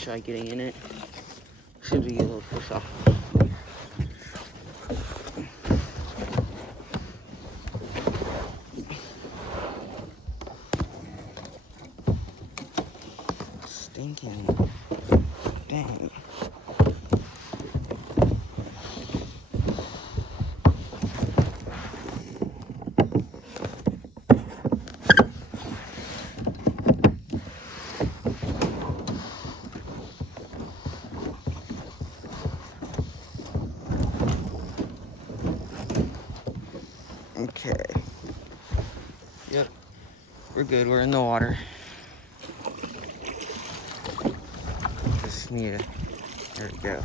try getting in it. Should be a little push off. Stinking. Dang. Okay. Yep. We're good. We're in the water. Just need to. There we go.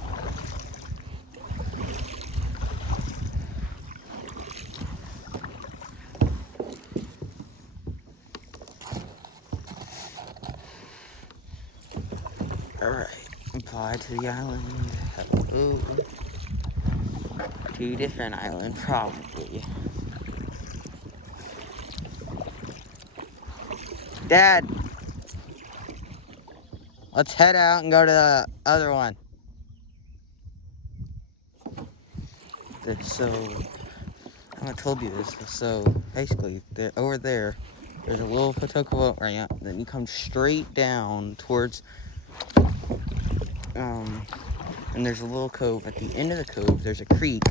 Alright. Apply to the island. Hello. 2 different islands, probably. Dad, let's head out and go to the other one. So, I haven't told you this. So, basically, over there, there's a little Patoka boat ramp. Then you come straight down towards, and there's a little cove. At the end of the cove, there's a creek,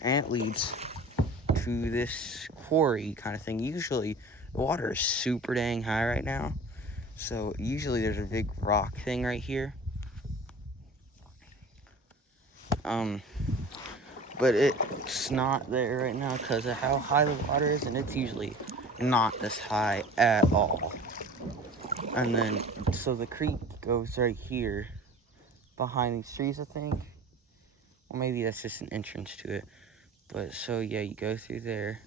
and it leads to this quarry kind of thing. Usually, the water is super dang high right now. So, usually there's a big rock thing right here. But it's not there right now because of how high the water is, and it's usually not this high at all. And then, so the creek goes right here behind these trees, I think. Or maybe that's just an entrance to it. But, so yeah, you go through there.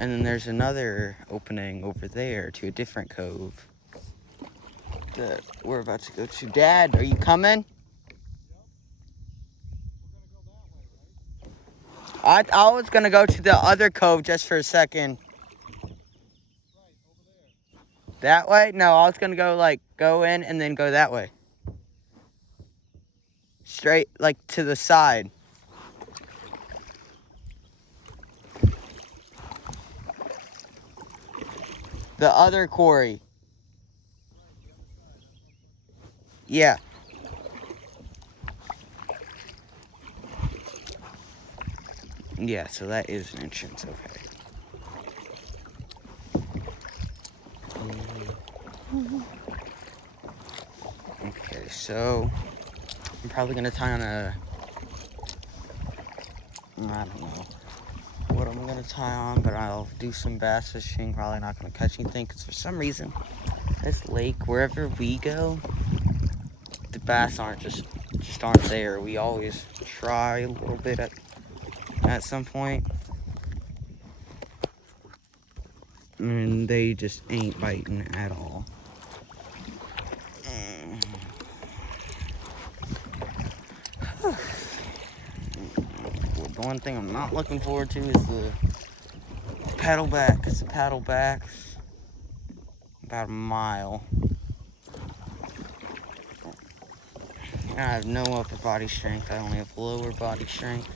And then there's another opening over there to a different cove that we're about to go to. Dad, are you coming? I was gonna go to the other cove just for a second. That way? No, I was gonna go in and then go that way. Straight, to the side. The other quarry. Yeah. Yeah, so that is an entrance, okay. Okay, so I'm probably gonna tie on I don't know what I'm gonna tie on, but I'll do some bass fishing. Probably not gonna catch anything, because for some reason, this lake, wherever we go, the bass just aren't there. We always try a little bit at some point, and they just ain't biting at all. The one thing I'm not looking forward to is the paddle back. It's a paddle back about a mile. And I have no upper body strength. I only have lower body strength.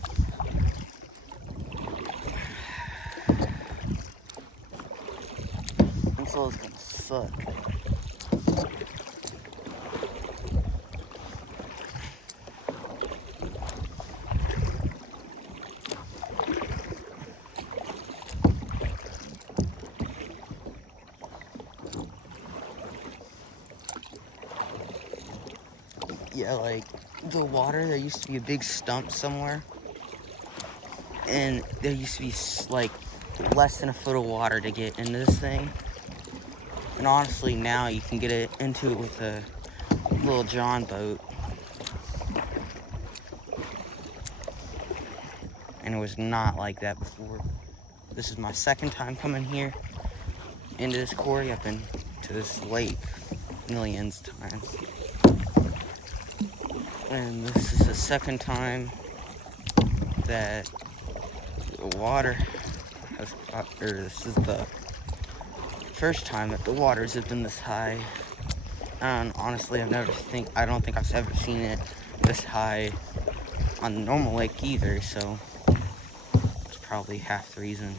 And so it's gonna suck. Yeah, the water, there used to be a big stump somewhere. And there used to be, less than a foot of water to get into this thing. And honestly, now you can get into it with a little John boat. And it was not like that before. This is my second time coming here into this quarry. I've been to this lake millions of times. And this is the second time that the water this is the first time that the waters have been this high. And honestly, I don't think I've ever seen it this high on the normal lake either, so it's probably half the reason.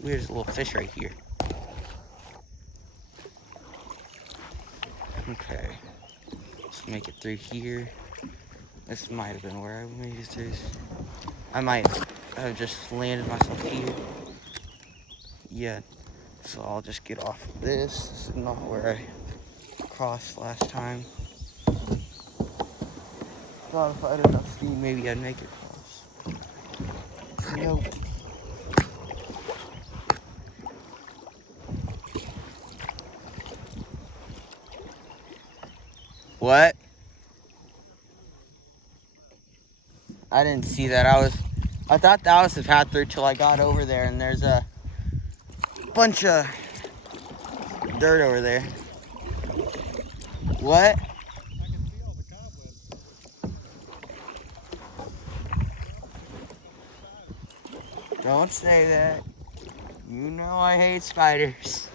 There's a little fish right here. Okay, let's make it through here. This might have been where I made it through. I might have just landed myself here. Yeah, so I'll just get off of this. This is not where I crossed last time. Thought if I had enough speed, maybe I'd make it cross. Nope. What? I didn't see that. I thought that was the path through till I got over there, and there's a bunch of dirt over there. What? I can see all the cobwebs. Don't say that. You know I hate spiders.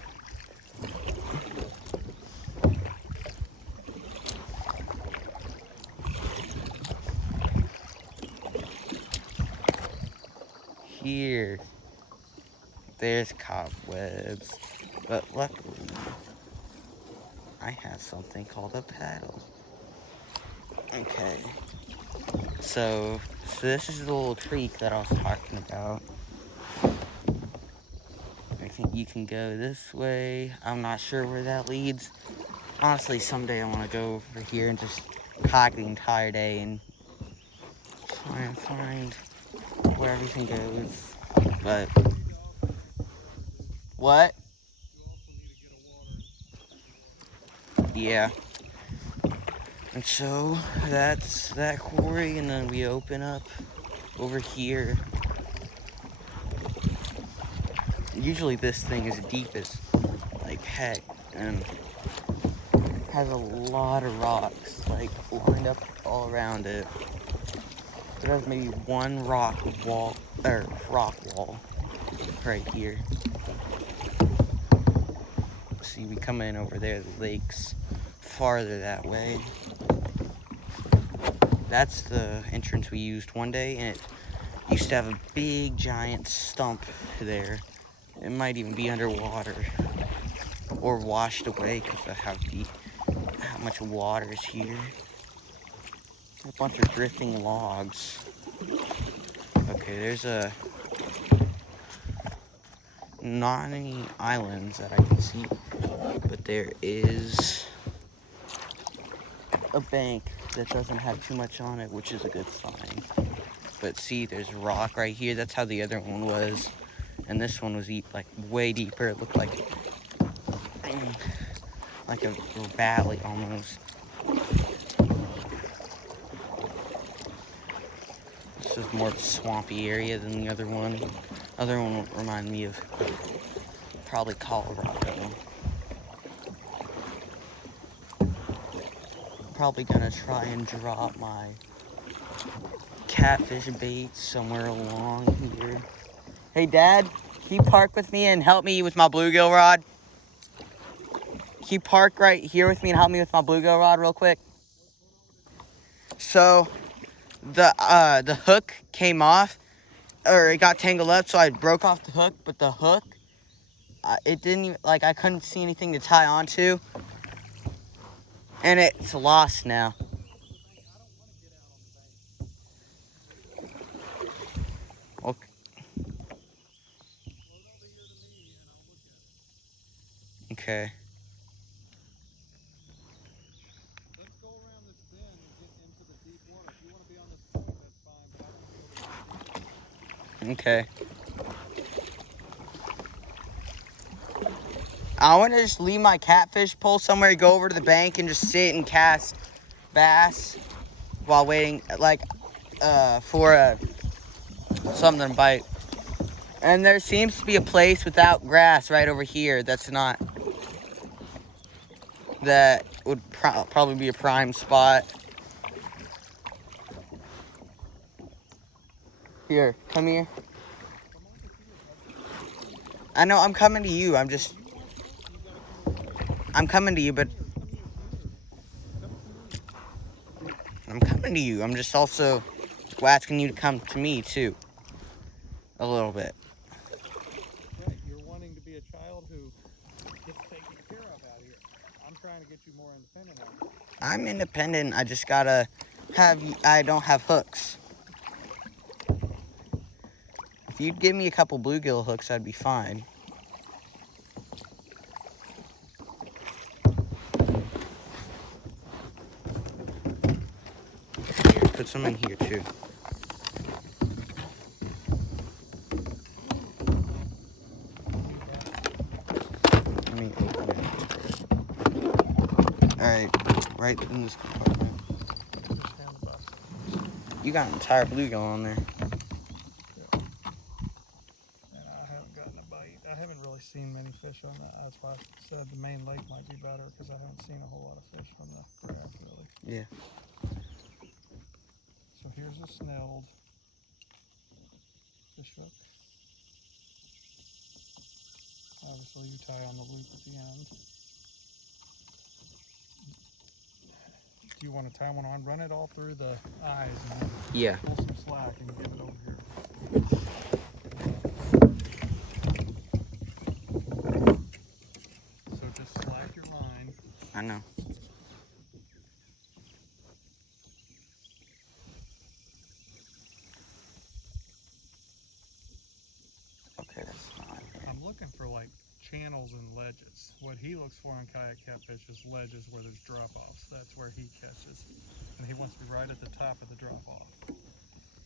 Here. There's cobwebs. But luckily, I have something called a paddle. Okay. So this is the little creek that I was talking about. I think you can go this way. I'm not sure where that leads. Honestly, someday I want to go over here and just kayak the entire day and try and find where everything goes. But what? Yeah. And so that's that quarry, and then we open up over here. Usually this thing is deep as like heck, and has a lot of rocks like lined up all around it. It has maybe one rock wall right here. See, we come in over there, the lake's farther that way. That's the entrance we used one day, and it used to have a big giant stump there. It might even be underwater or washed away because of how much water is here. A bunch of drifting logs. Okay, there's not any islands that I can see, but there is a bank that doesn't have too much on it, which is a good sign. But see, there's rock right here. That's how the other one was, and this one was like way deeper. It looked like a valley almost. This is more of a swampy area than the other one. Other one would remind me of probably Colorado. Probably gonna try and drop my catfish bait somewhere along here. Hey Dad, can you park with me and help me with my bluegill rod? Can you park right here with me and help me with my bluegill rod real quick? So the hook came off, or it got tangled up, so I broke off the hook, but the hook, it didn't even, like, I couldn't see anything to tie onto, and it's lost now. Okay. Okay. Let's go around this bend and get into the deep water. If you want to be on this point, that's fine, but I want to be able to. Okay. I want to just leave my catfish pole somewhere, go over to the bank and just sit and cast bass while waiting, like, for something to bite. And there seems to be a place without grass right over here that would probably be a prime spot. Here, come here. Come over here, buddy. I know I'm coming to you. I'm just, You want this? You gotta come over here. I'm coming to you, but Come here. Come to me. I'm coming to you. I'm just also asking you to come to me too. A little bit. Right, you're wanting to be a child who gets taken care of out here. I'm trying to get you more independent out here. I'm independent. I just gotta have. I don't have hooks. If you'd give me a couple bluegill hooks, I'd be fine. Here, put some in here too. Let me open it. Alright, right in this compartment. Just down the bus. You got an entire bluegill on there. And I haven't gotten a bite. I haven't really seen many fish on that. That's why I said the main lake might be better because I haven't seen a whole lot of fish on the graph really. Yeah. So here's a snelled fish hook. Obviously you tie on the loop at the end. Do you want to tie one on? Run it all through the eyes and then Yeah. pull some slack and give it over here. So just slack your line. I know. Okay, that's fine. I'm looking for like channels and ledges. What he looks for in kayak catfish is ledges where there's drop-offs. That's where he catches. And he wants to be right at the top of the drop-off.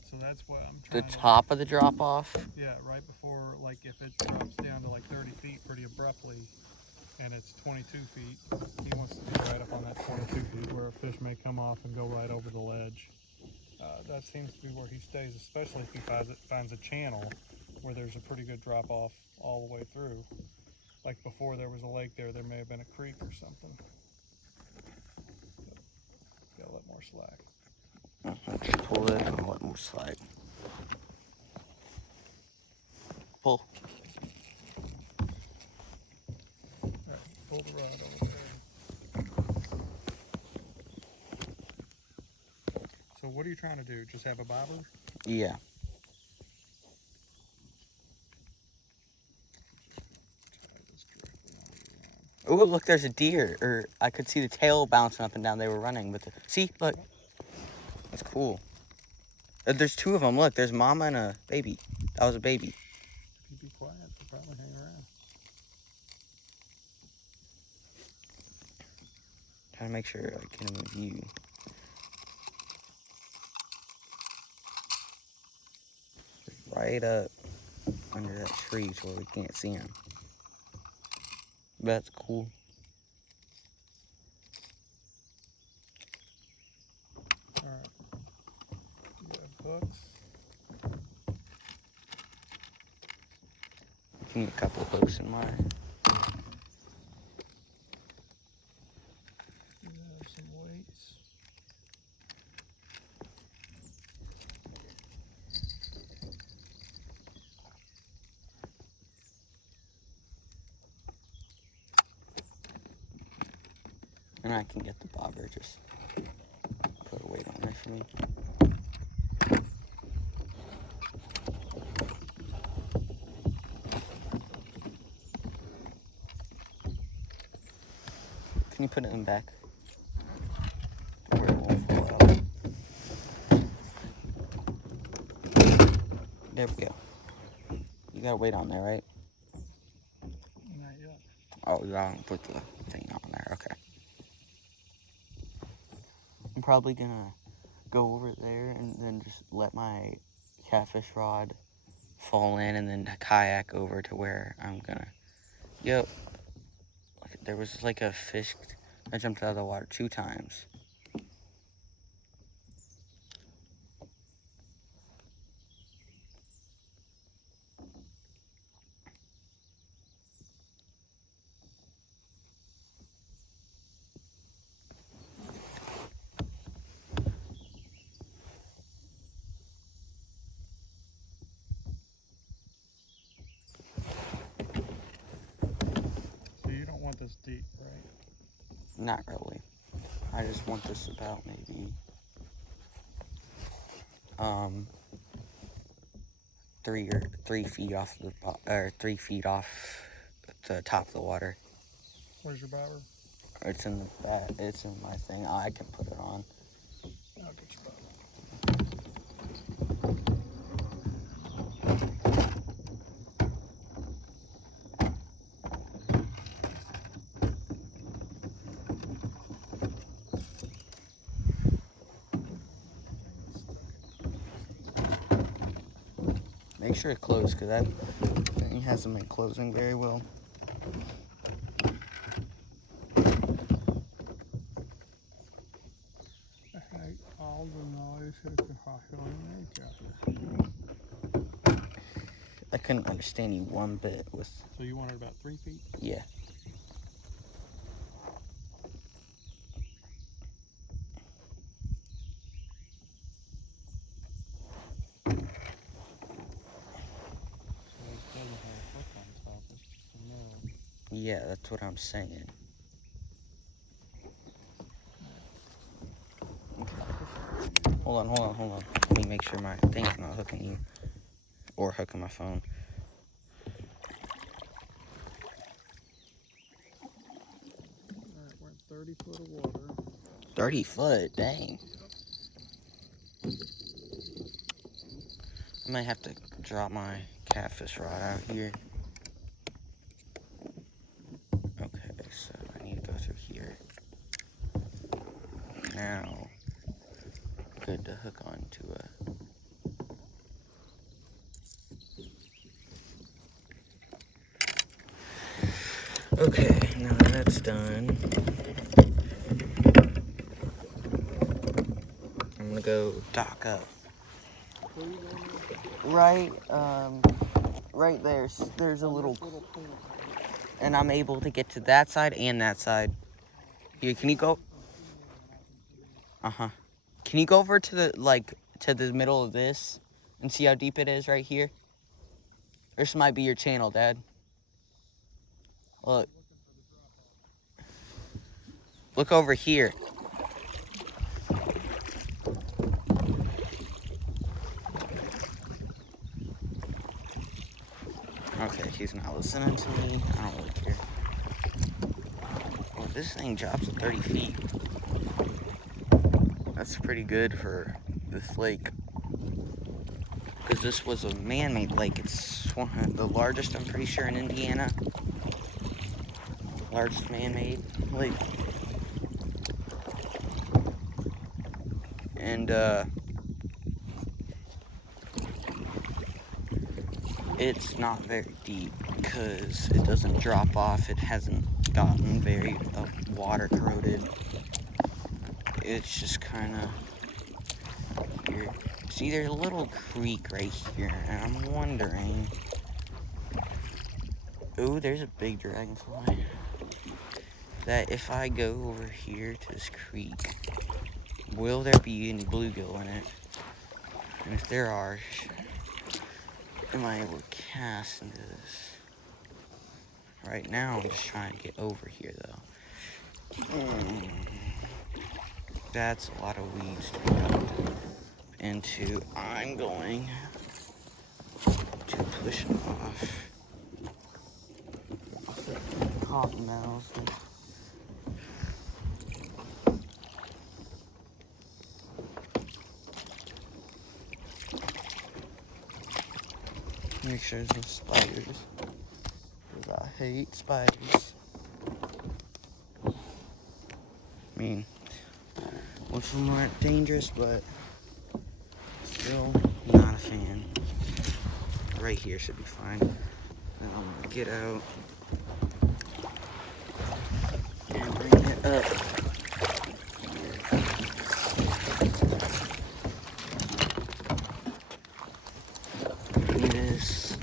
So that's what I'm The trying top of the drop off? Yeah, right before, like if it drops down to like 30 feet pretty abruptly and it's 22 feet, he wants to be right up on that 22 feet where a fish may come off and go right over the ledge. That seems to be where he stays, especially if he finds a channel where there's a pretty good drop off all the way through. Like before there was a lake there may have been a creek or something. Got a lot more slack. Just pull it and I'll let more slide. Pull. Alright, pull the rod over there. So what are you trying to do? Just have a bobber? Yeah. Oh, look, there's a deer. Or I could see the tail bouncing up and down. They were running with the... See, look. That's cool. There's two of them. Look, there's mama and a baby. That was a baby. If you be quiet, they'll probably hang around. Trying to make sure I get them in view. Right up under that tree so we can't see them. That's cool. Alright. You have hooks. Give me a couple hooks in mine. You have some weights. And I can get the bobber, just put a weight on there for me. Can you put it in back? Where it won't fall out. There we go. You got a weight on there, right? Not yet. Oh, you gotta put the thing on there, okay. I'm probably gonna go over there and then just let my catfish rod fall in and then kayak over to where I'm gonna... Yep. Look, there was like a fish that jumped out of the water 2 times. Not really. I just want this about maybe 3 feet off or 3 feet off the top of the water. Where's your bobber? It's in the back. It's in my thing. I can put it on. I'll get your bobber. Make sure it closes, because that thing hasn't been closing very well. I couldn't understand you one bit with... So you wanted about 3 feet? Yeah. Yeah, that's what I'm saying. Hold on. Let me make sure my thing's not hooking you. Or hooking my phone. Alright, we're at 30 foot of water. 30 foot? Dang. I might have to drop my catfish rod out here. Okay, so I need to go through here. Now, good to hook onto a... Okay, now that's done, I'm gonna go dock up. Right, right there's a little, and I'm able to get to that side and that side. Here, can you go? Can you go over to the middle of this and see how deep it is right here? This might be your channel, Dad. Look. Look over here. Okay, he's not listening to me. I don't really care. Well, this thing drops at 30 feet. That's pretty good for this lake. Because this was a man-made lake. It's one of the largest, I'm pretty sure, in Indiana. Largest man-made lake. And, it's not very deep because it doesn't drop off. It hasn't gotten very water corroded. It's just kind of here. See, there's a little creek right here, and I'm wondering. Oh, there's a big dragonfly. That if I go over here to this creek, will there be any bluegill in it? And if there are, am I able to cast into this? Right now, I'm just trying to get over here, though. That's a lot of weeds to be dumped into. I'm going to push it off. Cotton mouse. Make sure there's no spiders. Because I hate spiders. I mean, most of them aren't dangerous, but still not a fan. Right here should be fine. Then I'm gonna get out and bring it up. Do this.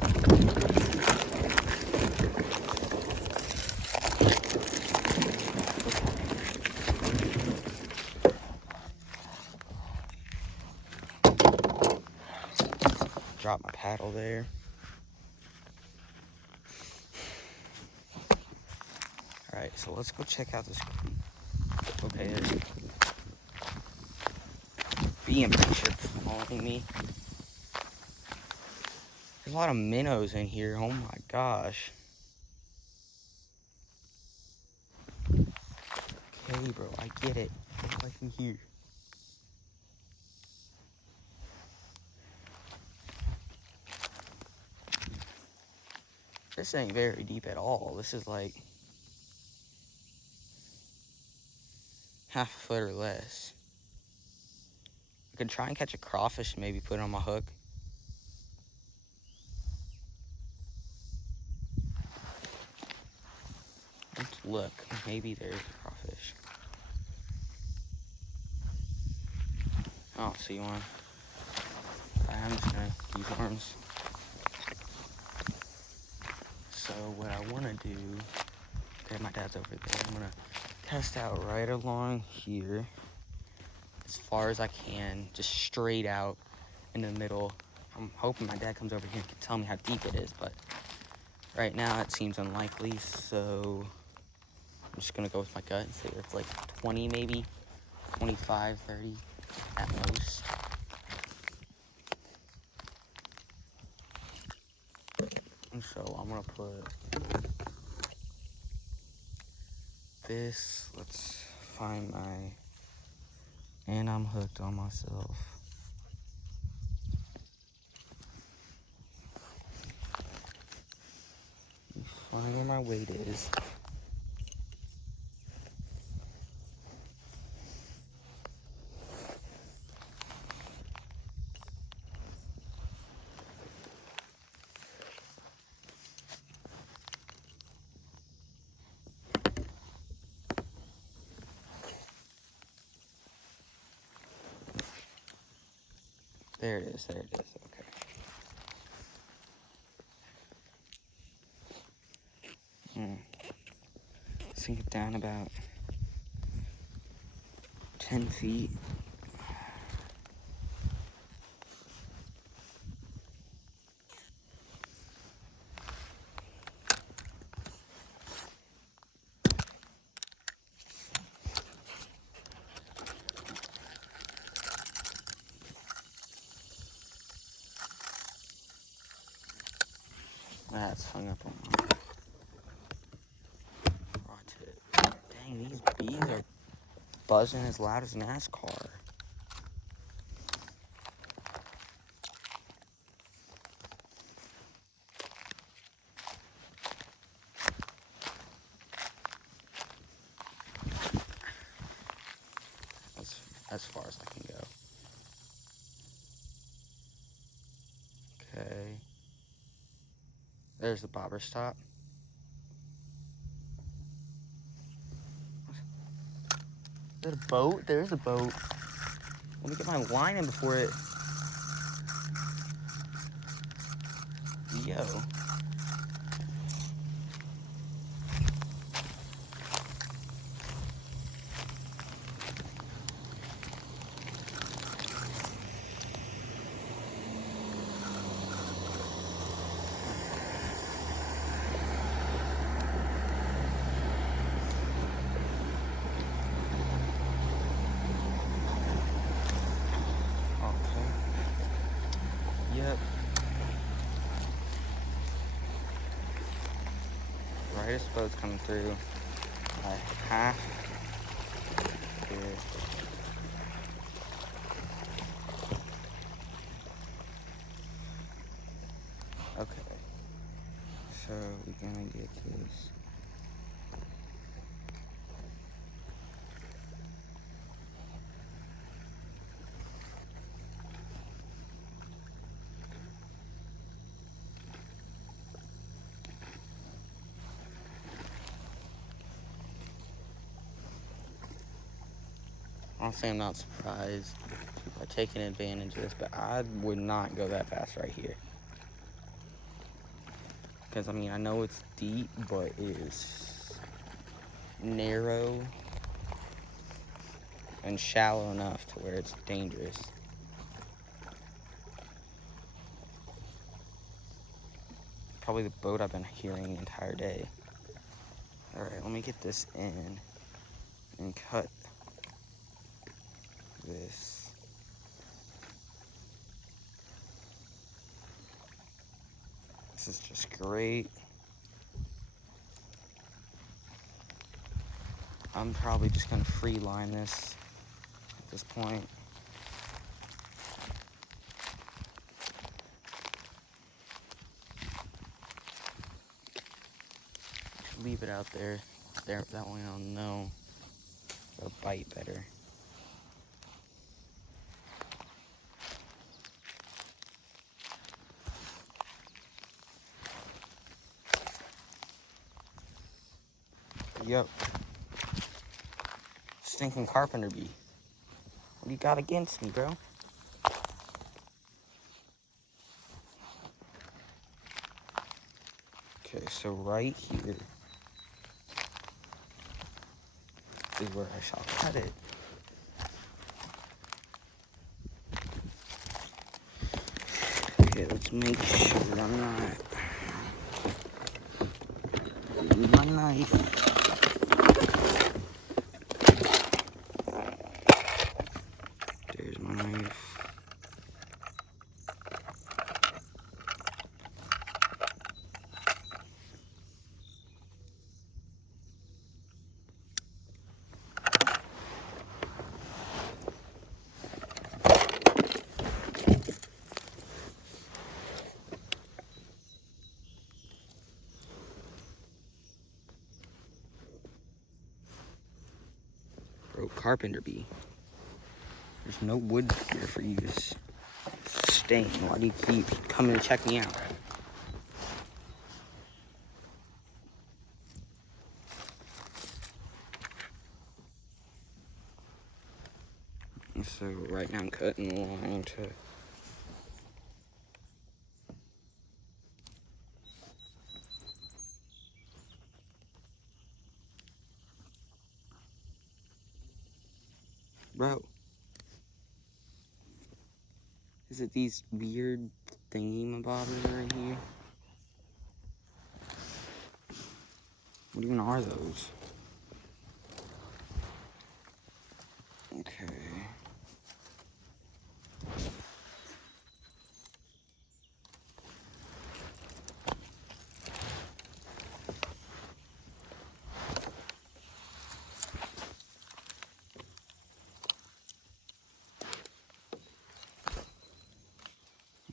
Drop my paddle there. Alright, so let's go check out this creek. Okay, being patient following me. There's a lot of minnows in here. Oh my gosh. Okay, bro, I get it. Get away from here. This ain't very deep at all. This is like half a foot or less. I could try and catch a crawfish and maybe put it on my hook. Let's look. Maybe there's a crawfish. I don't see one. I'm just gonna use worms. So what I wanna do, okay, my dad's over there. I'm gonna cast out right along here as far as I can, just straight out in the middle. I'm hoping my dad comes over here and can tell me how deep it is, but right now it seems unlikely, so I'm just gonna go with my gut and say it's like 20 maybe, 25, 30 at most. And so I'm gonna put this, let's find my, and I'm hooked on myself. Find where my weight is. There it is, okay. Sink it down about 10 feet. That's hung up on my raw tip. Dang, these bees are buzzing as loud as NASCAR. That's as far as I can go. Okay. There's the bobber stop. Is that a boat? There's a boat. Let me get my line in before it... Yo. Okay. Yep. Brightest boat's coming through. Half here. Okay. So we're gonna get this. Honestly, I'm not surprised people are taking advantage of this, but I would not go that fast right here. Because, I mean, I know it's deep, but it is narrow and shallow enough to where it's dangerous. Probably the boat I've been hearing the entire day. Alright, let me get this in and cut this. This is just great. I'm probably just gonna free line this at this point. Leave it out there. That way I'll know it'll bite better. Yep. Stinking carpenter bee. What do you got against me, bro? Okay, so right here is where I shall cut it. Okay, let's make sure I'm not using my knife. There's my knife. Bro, carpenter bee. There's no wood here for you to stain. Why do you keep coming to check me out? So right now I'm cutting the line to bro. Is it these weird thingamabobbers right here? What even are those? Okay.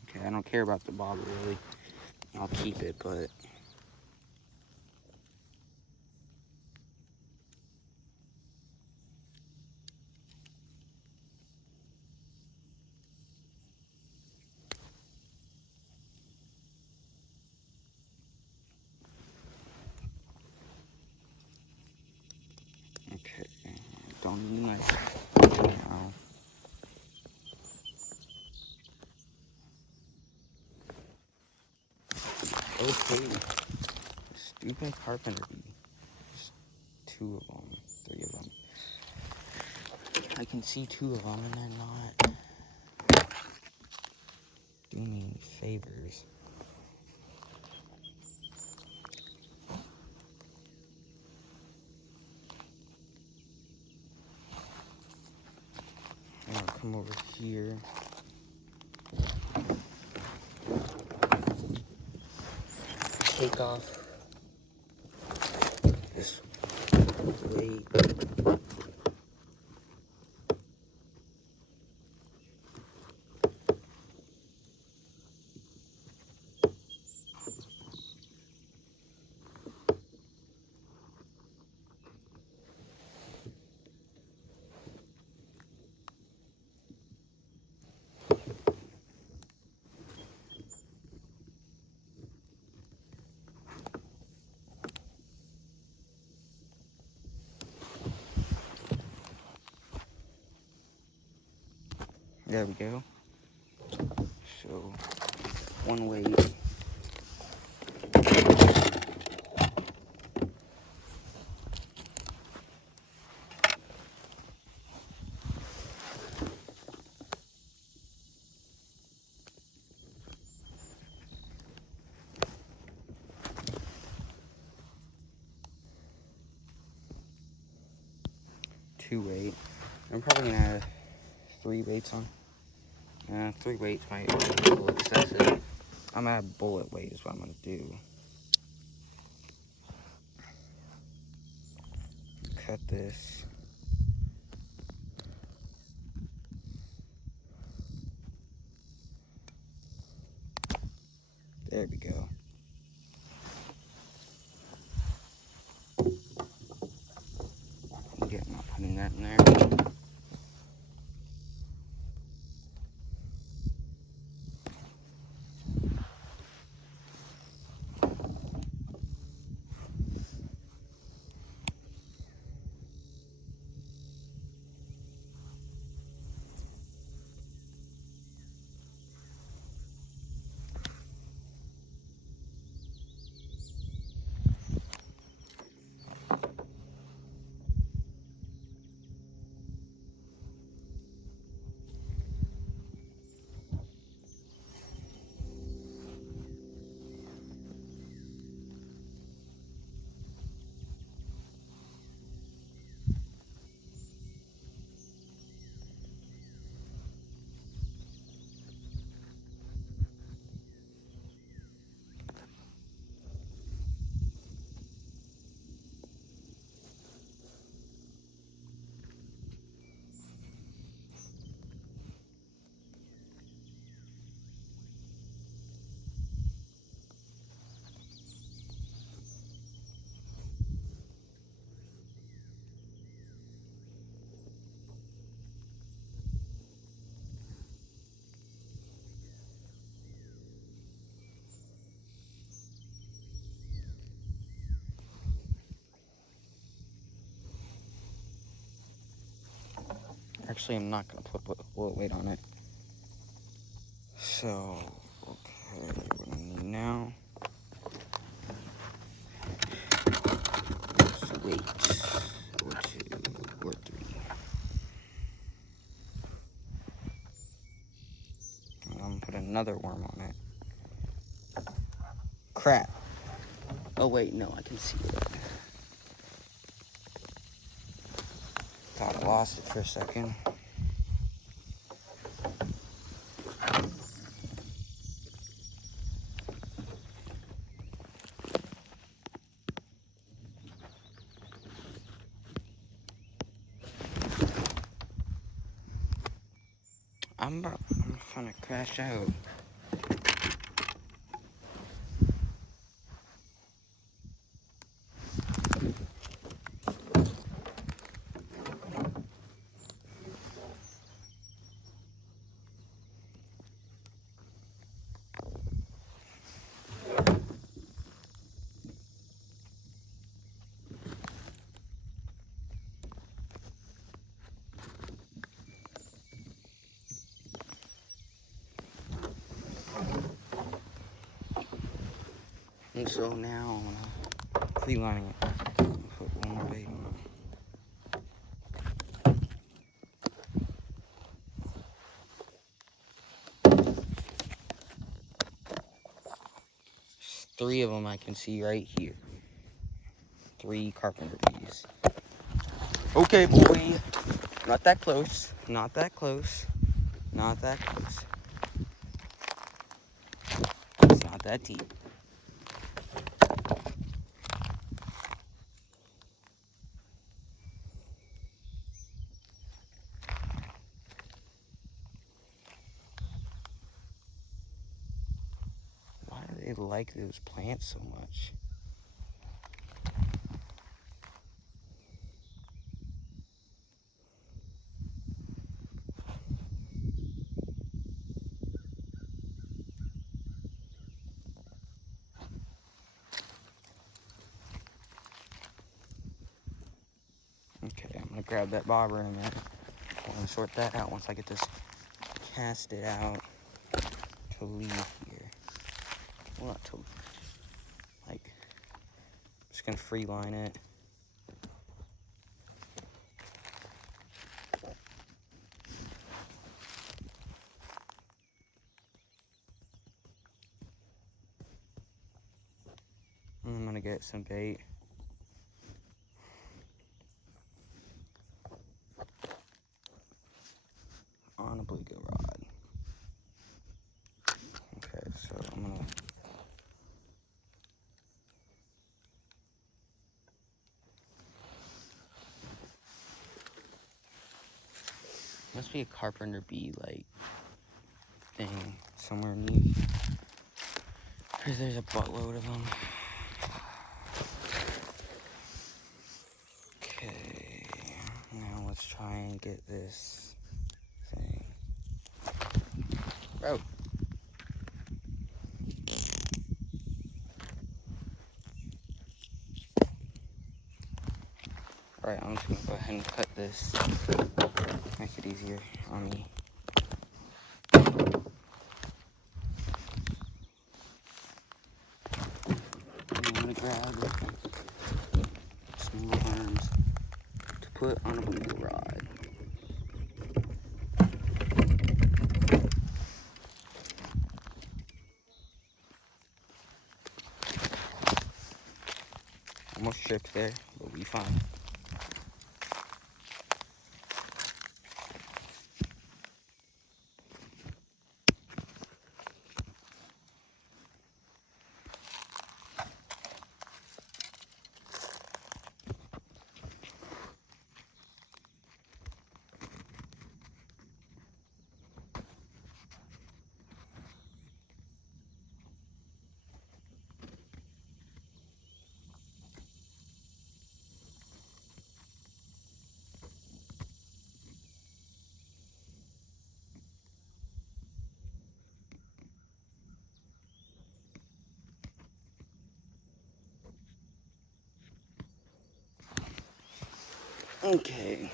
Okay, I don't care about the bobber really. I'll keep it, but okay. Don't need my now. Okay. Stupid carpenter bee. There's 2 of them, 3 of them. I can see 2 of them and they're not doing me any favors. I'm gonna come over here. Take off this weight. There we go. So, 1 weight. Two weight. I'm probably gonna 3 weights on. 3 weights might be a little excessive. I'm gonna add bullet weight is what I'm gonna do. Cut this. There we go. Yeah, I'm not putting that in there. Actually, I'm not gonna put bullet weight on it. So, okay, what I need now is weight, or 2, or 3. And I'm gonna put another worm on it. Crap. Oh wait, no, I can see it. Thought I lost it for a second. I'm gonna crash out. And so now I'm pre-lining it. Put one more bait on. There's 3 of them I can see right here. 3 carpenter bees. Okay, boy. Not that close. Not that close. Not that close. It's not that deep. Why do they like those plants so much? Okay, I'm gonna grab that bobber in a minute. I'm gonna sort that out once I get this casted out to leave here. Well, not to, like, just gonna free line it. And I'm gonna get some bait. bluegill rod. Okay, so I'm gonna must be a carpenter bee like thing somewhere near, because there's a buttload of them. Okay, now let's try and get this thing. Bro. Alright, I'm just gonna go ahead and cut this. Make it easier on me. I'm gonna grab some worms to put on a bluegill rod. Almost tripped there, but we'll be fine. Okay.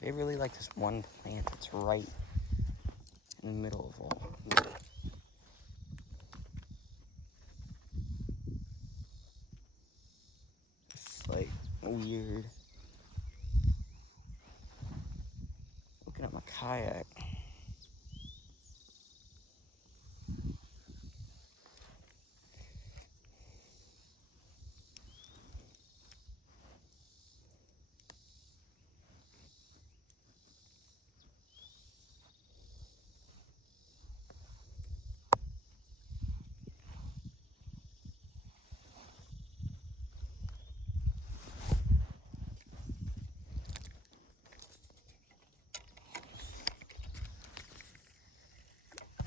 They really like this one plant that's right in the middle of all. It's like weird. Looking at my kayak.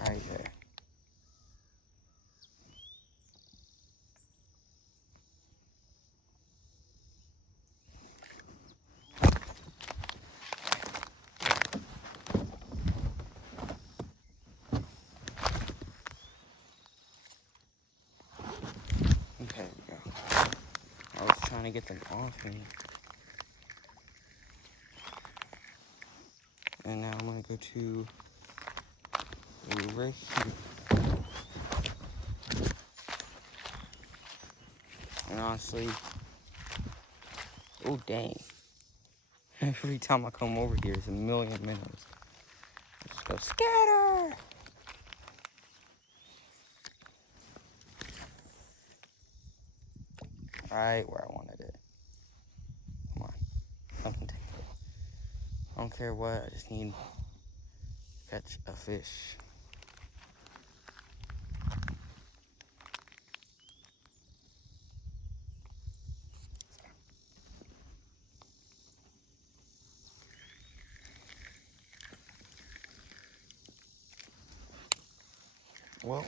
Right there. Okay, we go. I was trying to get them off me. And now I'm gonna go to right here. And honestly, oh dang. Every time I come over here, it's a million minnows. Just go scatter! Right where I wanted it. Come on, something take it. I don't care what, I just need to catch a fish. Well,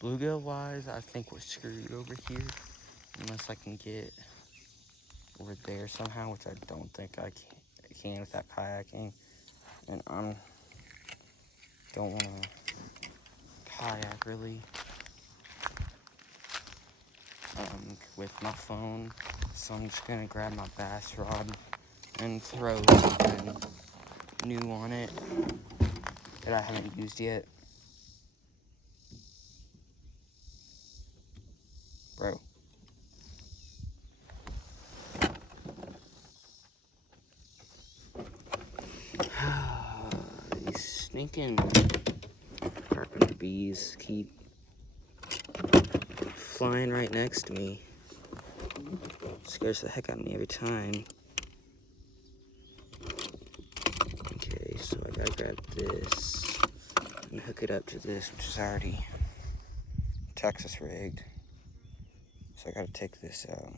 bluegill wise, I think we're screwed over here. Unless I can get over there somehow, which I don't think I can with that kayaking. And I don't want to kayak really. with my phone. So I'm just gonna grab my bass rod and throw something new on it that I haven't used yet. Bro. These stinking carpenter bees keep flying right next to me. Scares the heck out of me every time. Okay, so I gotta grab this and hook it up to this, which is already Texas rigged. So I gotta take this out.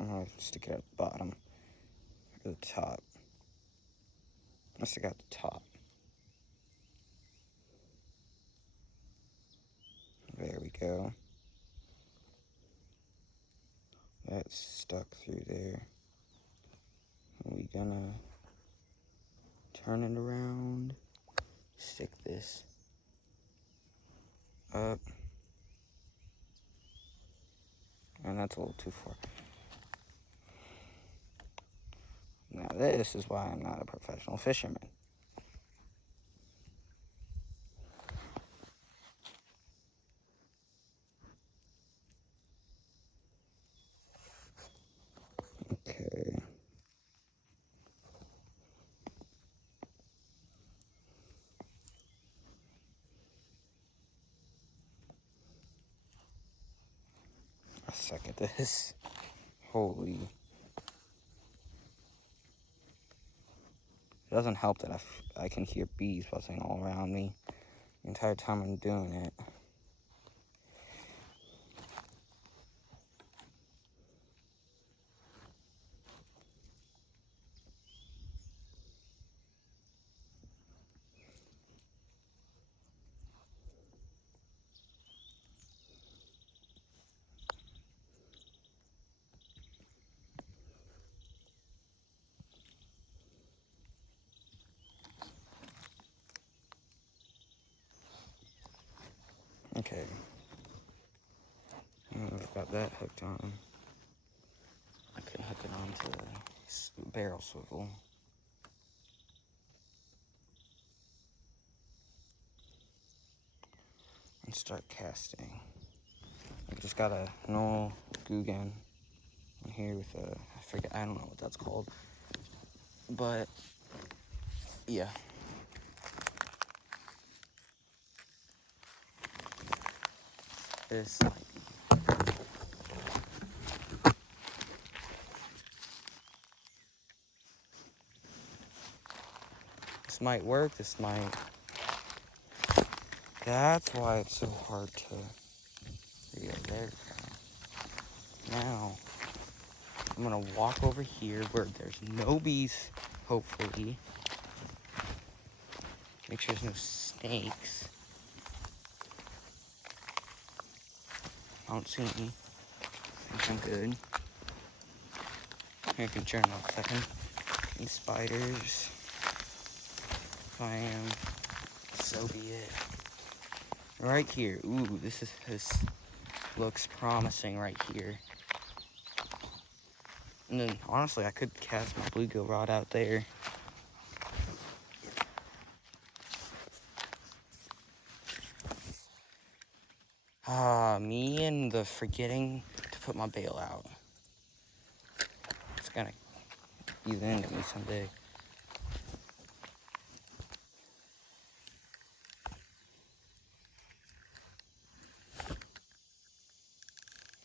I'm gonna stick it at the bottom or the top. I'll stick it at the top. There we go. That's stuck through there. We're gonna turn it around, stick this up, and that's a little too far. Now this is why I'm not a professional fisherman. Okay. I suck at this. Holy. It doesn't help that I can hear bees buzzing all around me the entire time I'm doing it. Okay. I've got that hooked on. I can hook it onto the barrel swivel. And start casting. I just got a normal Guggen in here with a, I don't know what that's called. But, yeah. This might work, this might. That's why it's so hard to. Yeah, there we go. Now, I'm gonna walk over here where there's no bees, hopefully. Make sure there's no snakes. I don't see any. I think I'm good. I can turn off a second. Any spiders? If I am, so be it. Right here. Ooh, this looks promising right here. And then, honestly, I could cast my bluegill rod out there. Me and the forgetting to put my bail out. It's gonna eat into me someday.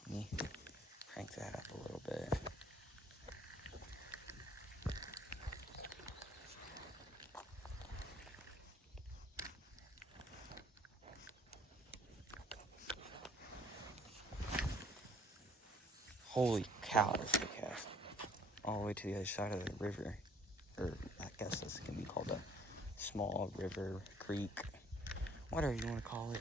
Let me crank that up a little bit. Holy cow, this is a cast. All the way to the other side of the river. Or I guess this can be called small river, creek, whatever you want to call it.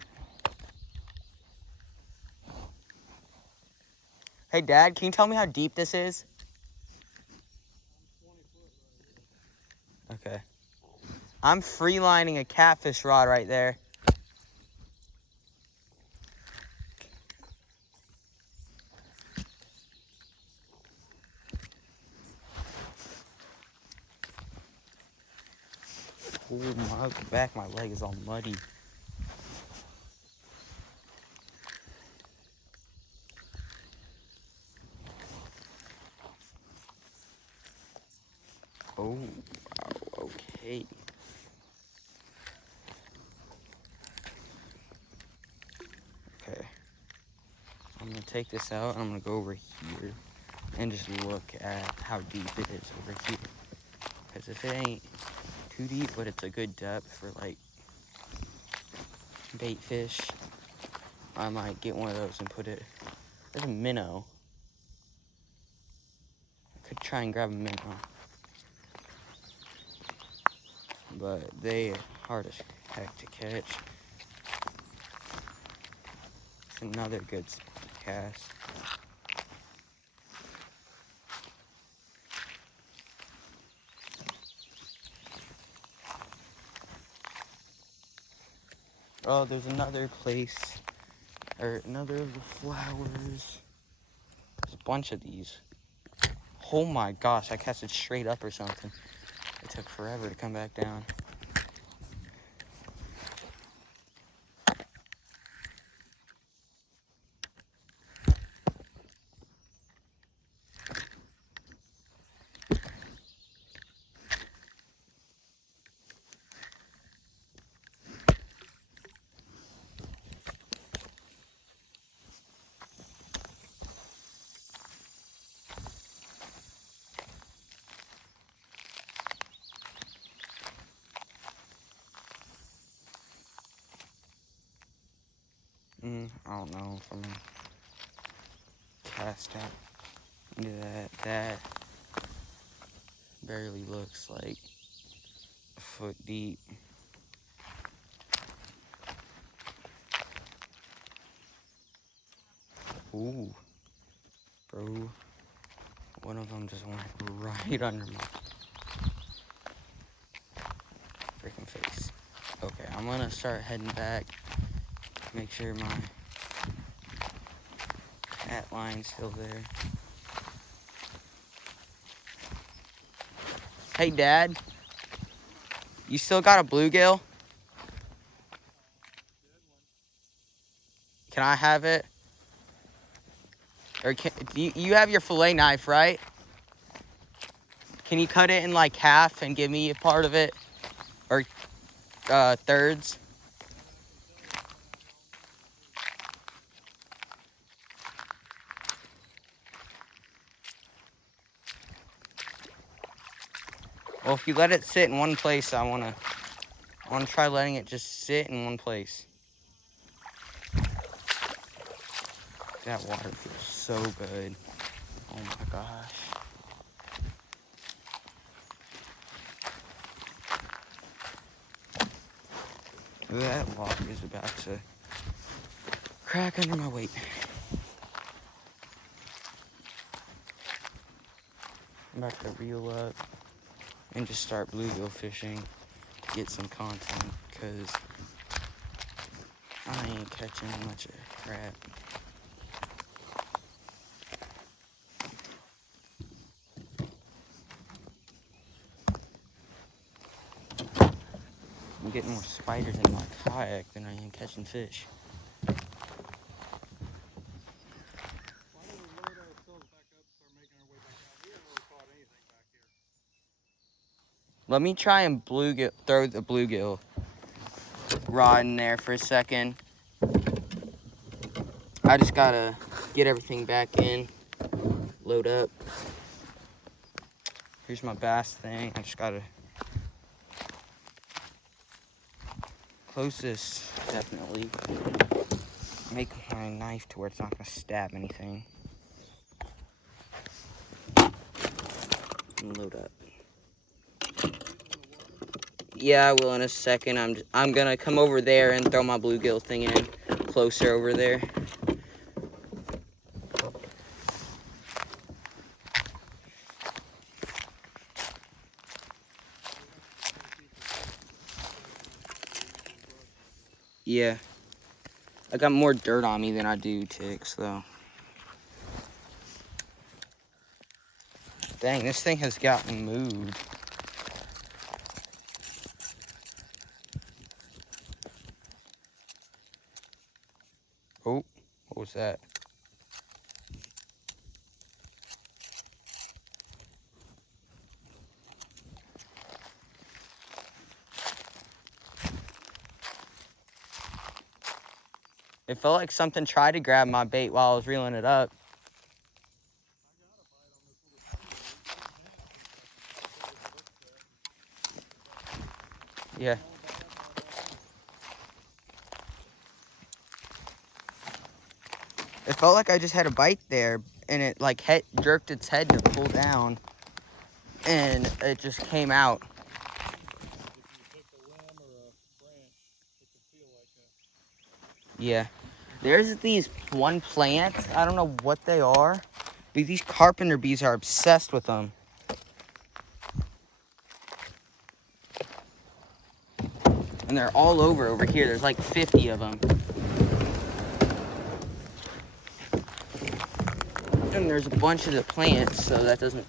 Hey, Dad, can you tell me how deep this is? 20 foot right here. Okay. I'm freelining a catfish rod right there. Oh, my back, my leg is all muddy. Oh, wow, okay. Okay. I'm gonna take this out and I'm gonna go over here and just look at how deep it is over here. Because if it ain't too deep, but it's a good depth for like bait fish, I might get one of those and put it. There's a minnow. I could try and grab a minnow, but they are hard as heck to catch. It's another good cast. Oh, there's another place, or another of the flowers. There's a bunch of these. Oh my gosh, I cast it straight up or something. It took forever to come back down. I don't know if I'm gonna cast out into that. That barely looks like a foot deep. Ooh, bro. One of them just went right under my freaking face. Okay, I'm gonna start heading back. Make sure my cat line's still there. Hey, Dad. You still got a bluegill? Can I have it? Or you have your fillet knife, right? Can you cut it in like half and give me a part of it? Or thirds? Well, if you let it sit in one place, I wanna try letting it just sit in one place. That water feels so good. Oh my gosh. That log is about to crack under my weight. I'm about to reel up and just start bluegill fishing to get some content, because I ain't catching much of crap. I'm getting more spiders in my kayak than I am catching fish. Why don't we load ourselves back up, start making our way back out? We haven't really caught anything back here. Let me try and throw the bluegill rod in there for a second. I just gotta get everything back in, load up. Here's my bass thing. I just gotta close this, definitely. Make my knife to where it's not gonna stab anything. And load up. Yeah, I will in a second. I'm gonna come over there and throw my bluegill thing in closer over there. Yeah. I got more dirt on me than I do ticks, though. Dang, this thing has gotten moved. Oh, what was that? It felt like something tried to grab my bait while I was reeling it up. Yeah. It felt like I just had a bite there, and it like jerked its head to pull down, and it just came out. Yeah. There's these one plant, I don't know what they are, but these carpenter bees are obsessed with them. And they're all over here. There's like 50 of them. And there's a bunch of the plants, so that doesn't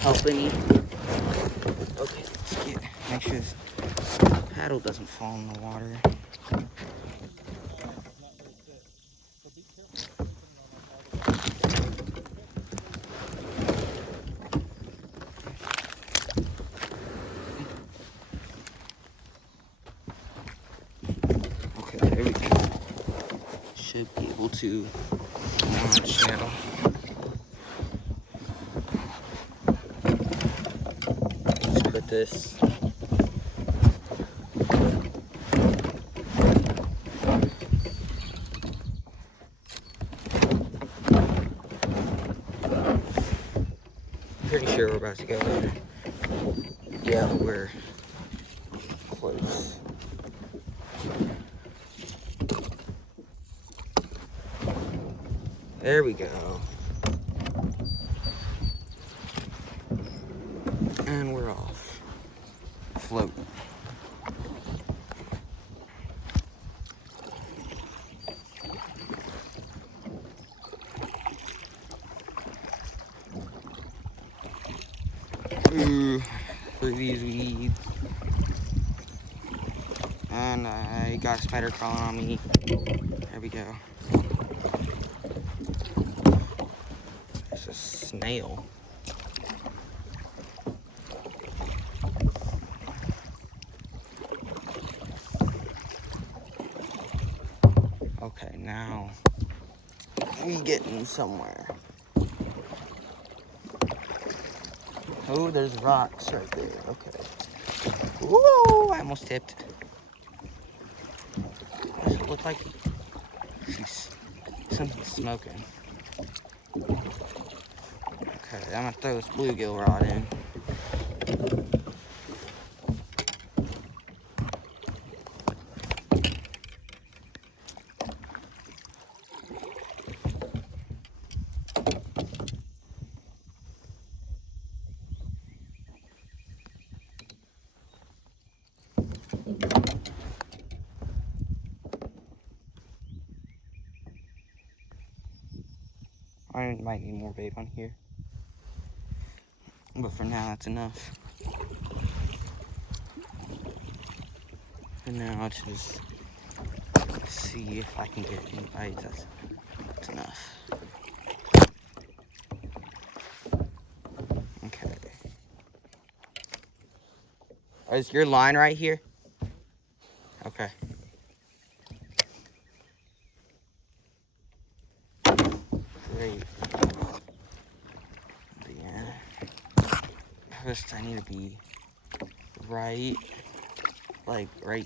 help any. Okay, make sure this paddle doesn't fall in the water. Okay, there we go. Should be able to launch now. Let's put this. Pretty sure we're about to go there. Yeah, we're close. There we go. And we're off. Float. Ooh, look at these weeds. And I got a spider crawling on me. There we go. It's a snail. Okay, now we getting somewhere. Oh, there's rocks right there. Okay. Whoa, I almost tipped. What does it look like? Something's smoking. Okay, I'm gonna throw this bluegill rod in. I might need more bait on here. But for now, that's enough. For now, I'll just see if I can get any bites. That's enough. Okay. Oh, is your line right here? Okay. Great. Yeah. First, I need to be right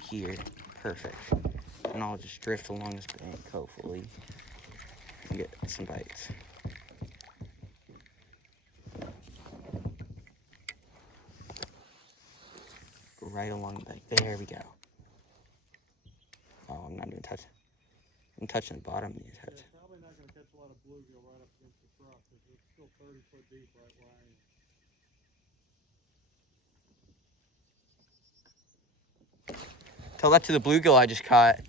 here. Perfect. And I'll just drift along this bank, hopefully, and get some bites. right along the back. There we go. Oh, I'm not even touching. I'm touching the bottom of these heads. Yeah, probably not going to catch a lot of bluegill right up against the truck because it's still 30 foot deep right where I am. Tell that to the bluegill I just caught.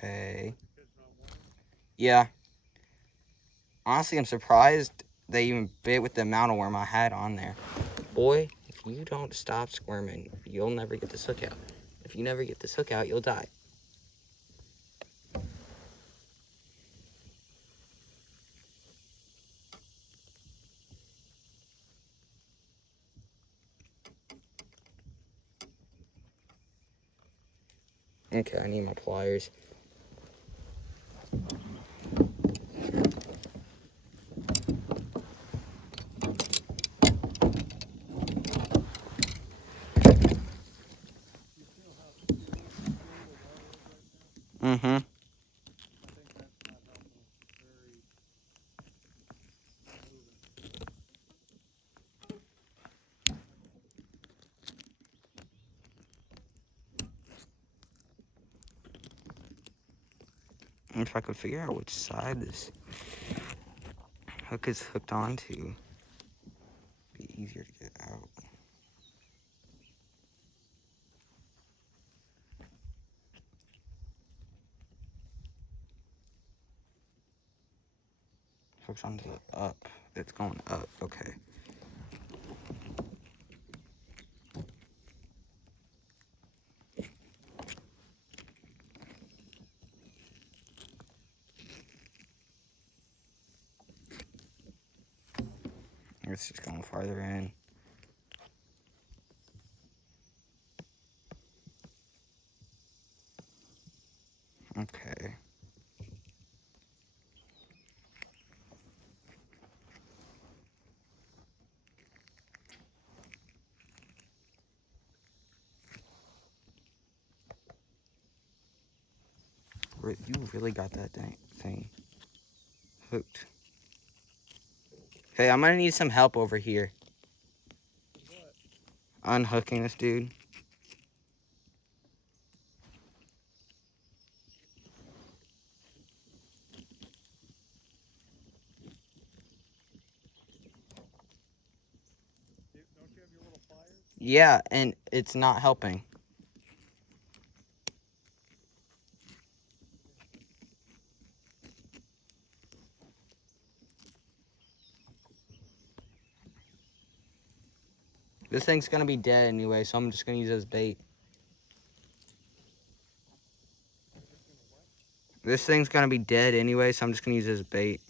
Hey. Yeah. Honestly, I'm surprised they even bit with the amount of worm I had on there. Boy, if you don't stop squirming, you'll never get this hook out. If you never get this hook out, you'll die. Okay, I need my pliers. Mm-hmm. If I could figure out which side this hook is hooked onto, it'd be easier to get out. Hook's onto the up. It's going up. Okay. It's just going farther in. Okay. You really got that dang thing hooked. Okay, I'm gonna need some help over here. What? Unhooking this dude. Don't you have your little pliers? Yeah, and it's not helping. This thing's gonna be dead anyway, so I'm just gonna use it as bait. This thing's gonna be dead anyway, so I'm just gonna use it as bait.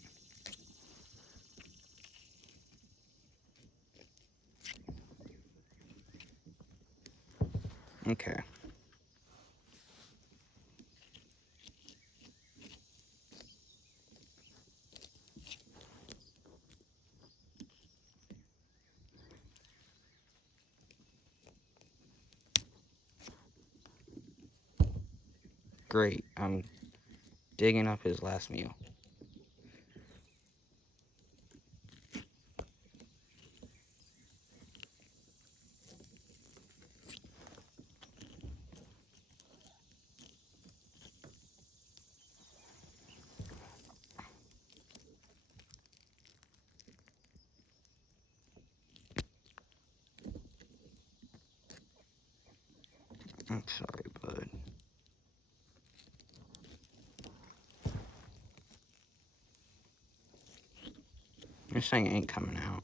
Okay. Great. I'm digging up his last meal. I'm sorry, bud. This thing ain't coming out.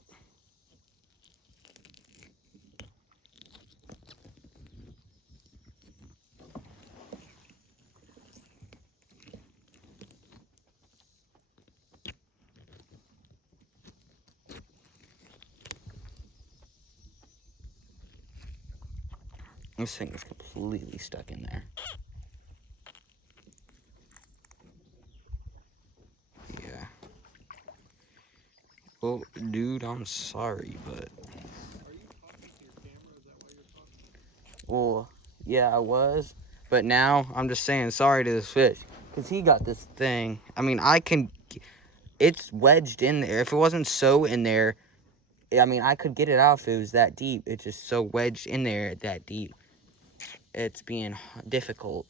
This thing is completely stuck in there. Yeah. Well, dude, I'm sorry, but... Are you talking to your camera? Is that why you're talking? Well, yeah, I was. But now I'm just saying sorry to this fish. Because he got this thing. I mean, it's wedged in there. If it wasn't so in there, I mean, I could get it out if it was that deep. It's just so wedged in there that deep. It's being difficult.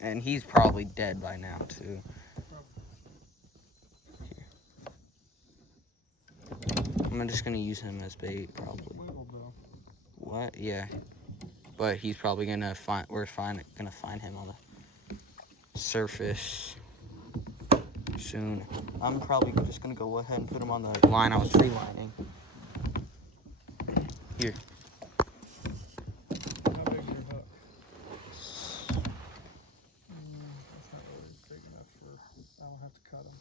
And he's probably dead by now, too. I'm just going to use him as bait, probably. What? Yeah. But he's probably going to find... We're going to find him on the surface soon. I'm probably just going to go ahead and put him on the line I was free lining. Here. How big is your hook? That's not really big enough for. I'll have to cut them.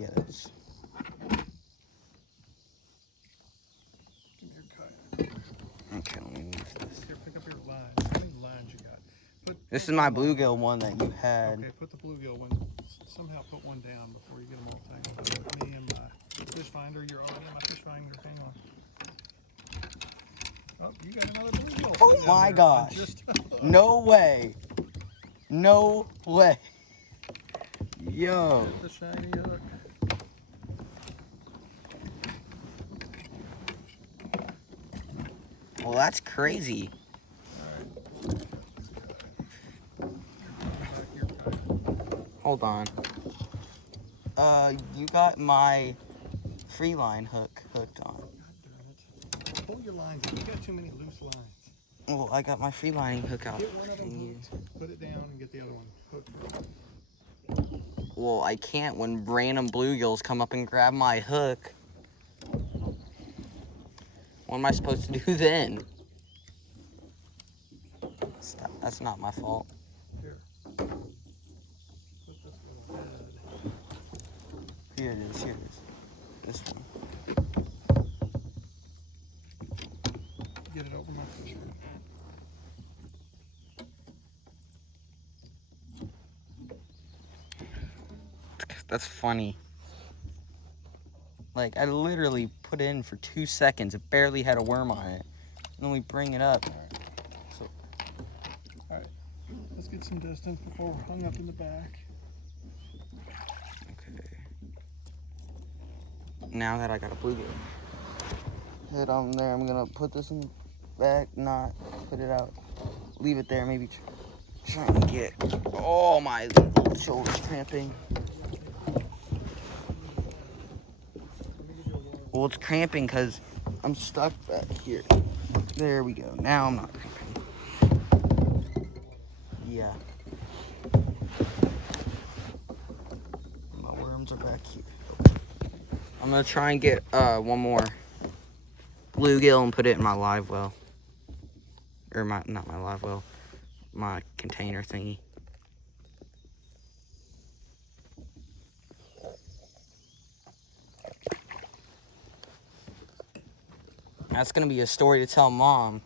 Yeah, that's... Give me your kayak. Okay, let me move this. Here, pick up your lines. How many lines you got? This is my bluegill one that you had. Okay, put the bluegill one. Somehow put one down before you get them all tangled. Me and my fish finder. You're on me and my fish finder. Hang on. Oh, you got another bluegill. Oh my gosh. No way. No way. Yo. The shiny hook. Well, that's crazy. Hold on. You got my free line hook hooked on. God darn it. Pull your lines out. You got too many loose lines. Well, I got my free lining hook out. Get one of them hooked, put it down, and get the other one hooked. Well, I can't when random bluegills come up and grab my hook. What am I supposed to do then? Stop. That's not my fault. Here. Put this little head. Here it is. Here it is. This one. Get it over my fish hook. That's funny. Like, I literally put it in for 2 seconds. It barely had a worm on it. And then we bring it up. Alright, let's get some distance before we're hung up in the back. Okay. Now that I got a bluegill head on there, I'm gonna put this in the back, not put it out. Leave it there, maybe try and get... Oh, my shoulder's cramping. Well, it's cramping because I'm stuck back here. There we go. Now I'm not cramping. Yeah. My worms are back here. I'm going to try and get one more bluegill and put it in my live well. Or not my live well. My container thingy. That's going to be a story to tell Mom.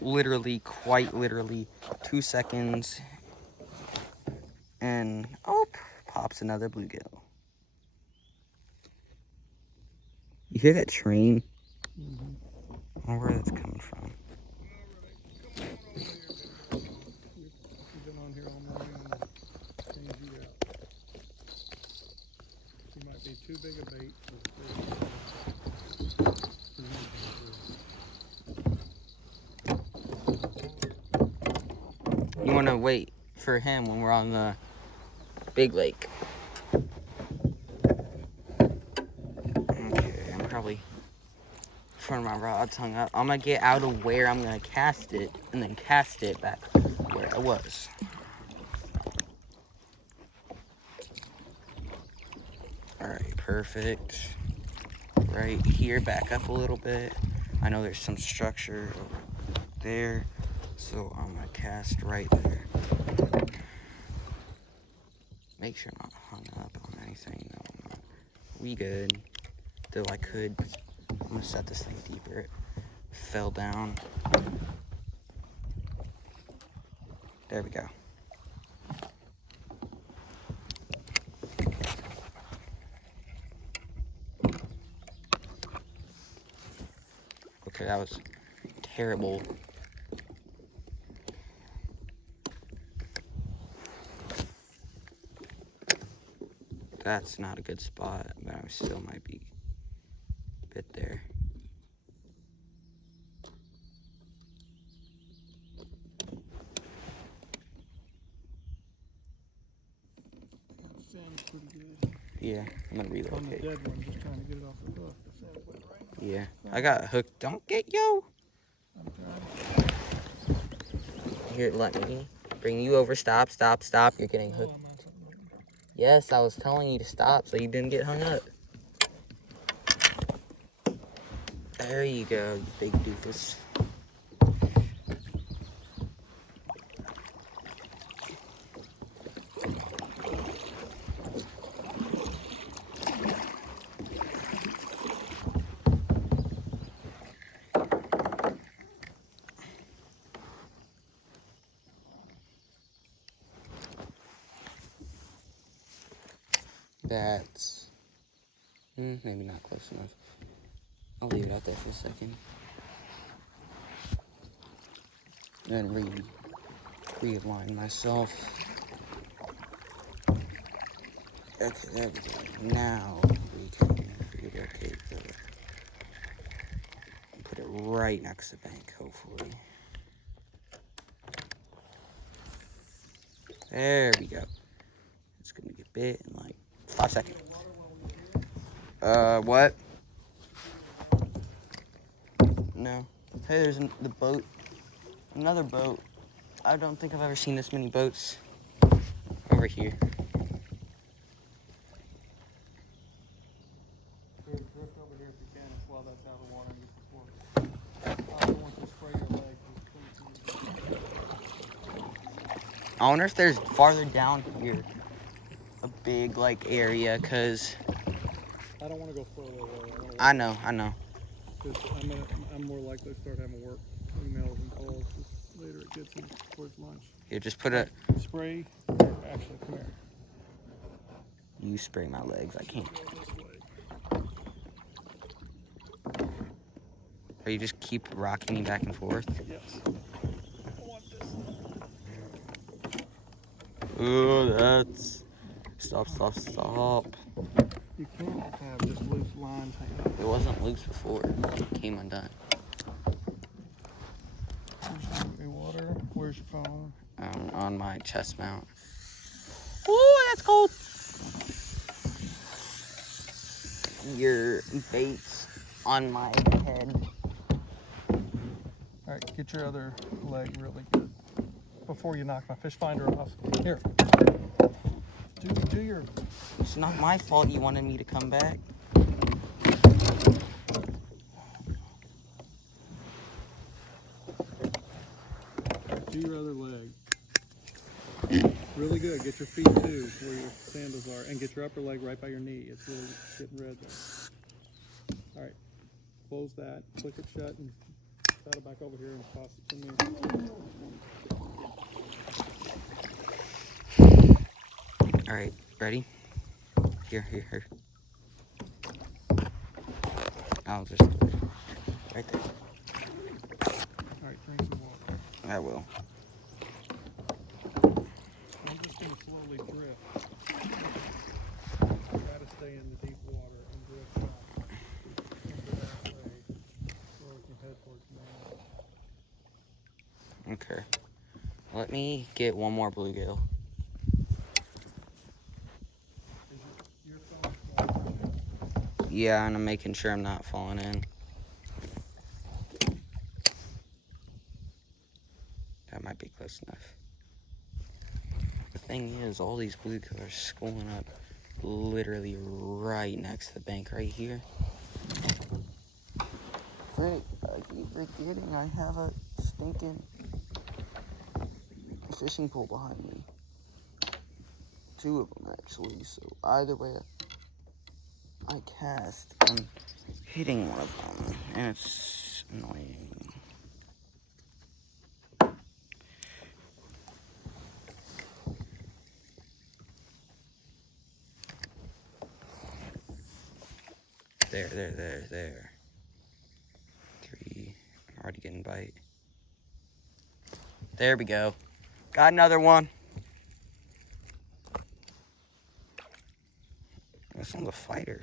Literally, quite literally, 2 seconds. And, oh, pops another bluegill. You hear that train? Mm-hmm. I don't know where that's coming from. You've been on here all morning and change you out. You might be too big a bait for You want to wait for him when we're on the big lake. Okay, I'm probably in front of my rod's hung up. I'm going to get out of where I'm going to cast it and then cast it back where I was. Alright, perfect. Right here, back up a little bit. I know there's some structure over there, so I'm going to cast right there. Make sure I'm not hung up on anything. No, I'm not. We good. Though I could. I'm going to set this thing deeper. It fell down. There we go. Okay, that was terrible. That's not a good spot, but I still might be a bit there. Sounds pretty good. Yeah, I'm gonna On the relocate. dead one, just trying to get it off the hook. The sound went right. Yeah, I got hooked. Don't get yo. I'm trying. Here, let me bring you over. Stop, stop, stop. You're getting hooked. Yes, I was telling you to stop so you didn't get hung up. There you go, you big doofus. That's maybe not close enough. I'll leave it out there for a second. And realign myself. Okay, there we go. Now we can relocate put it right next to the bank, hopefully. There we go. It's gonna get bit in like 5 seconds. What? No. Hey, there's the boat. Another boat. I don't think I've ever seen this many boats over here. Here, drift over here if you can while that's out of the water and get the fork. I don't want to spray your leg. I wonder if there's farther down here a big like area, cause I don't want to go further away. I know. Because I'm more likely to start having work emails and calls just later it gets in towards lunch. Here, just put a. Spray. Here, actually, come here. You spray my legs. I can't. Go this way. Or you just keep rocking me back and forth. Yes. I want this. Oh, that's. Stop. You can't have just loose lines hanging out. It wasn't loose before. It came undone. Here's your water. Where's your phone? On my chest mount. Ooh, that's cold. Your bait's on my head. All right, get your other leg really good before you knock my fish finder off. Here. Do your. It's not my fault you wanted me to come back. Do your other leg. Really good. Get your feet too, where your sandals are, and get your upper leg right by your knee. It's really getting red there. All right, close that, click it shut, and paddle back over here and toss it to me. All right, ready? Here. I'll just right there. All right, drink some water. I will. I'm just going to slowly drift. Try to stay in the deep water and drift up. Into that way, so we can head towards land. Okay. Let me get one more bluegill. Is your phone? Yeah, and I'm making sure I'm not falling in. That might be close enough. The thing is, all these bluegills are schooling up literally right next to the bank right here. Frick, I keep forgetting I have a stinking fishing pole behind me. 2 of them actually, so either way I cast, I'm hitting one of them, and it's annoying. There. 3. to get a bite. There we go. Got another one. This one's a fighter.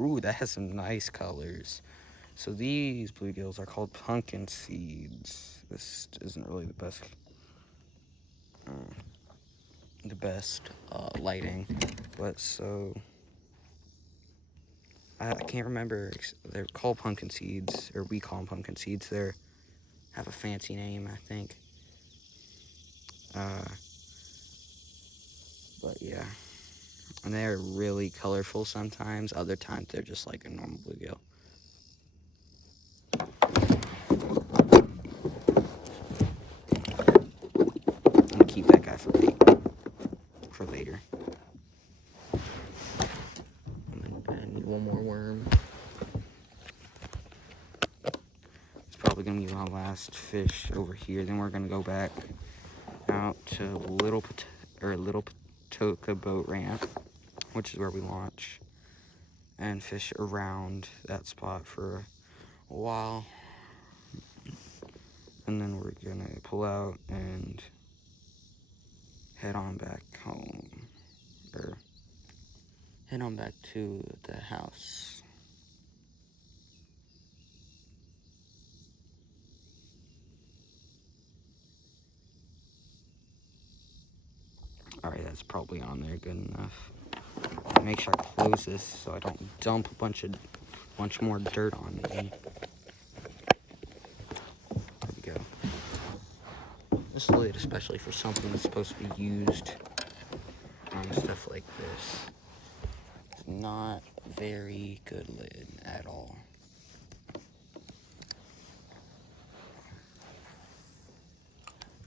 Ooh, that has some nice colors. So these bluegills are called pumpkin seeds. This isn't really the best lighting, but so I can't remember. They're called pumpkin seeds, or we call them pumpkin seeds. They have a fancy name, I think. But yeah, and they're really colorful sometimes. Other times they're just like a normal bluegill. I'm gonna keep that guy for later. I need one more worm. It's probably gonna be my last fish over here. Then we're gonna go back out to Little Patoka boat ramp, which is where we launch, and fish around that spot for a while. And then we're gonna pull out and head on back home, or head on back to the house. Alright, that's probably on there good enough. Make sure I close this so I don't dump a bunch more dirt on me. There we go. This lid, especially for something that's supposed to be used on stuff like this, is not very good lid at all.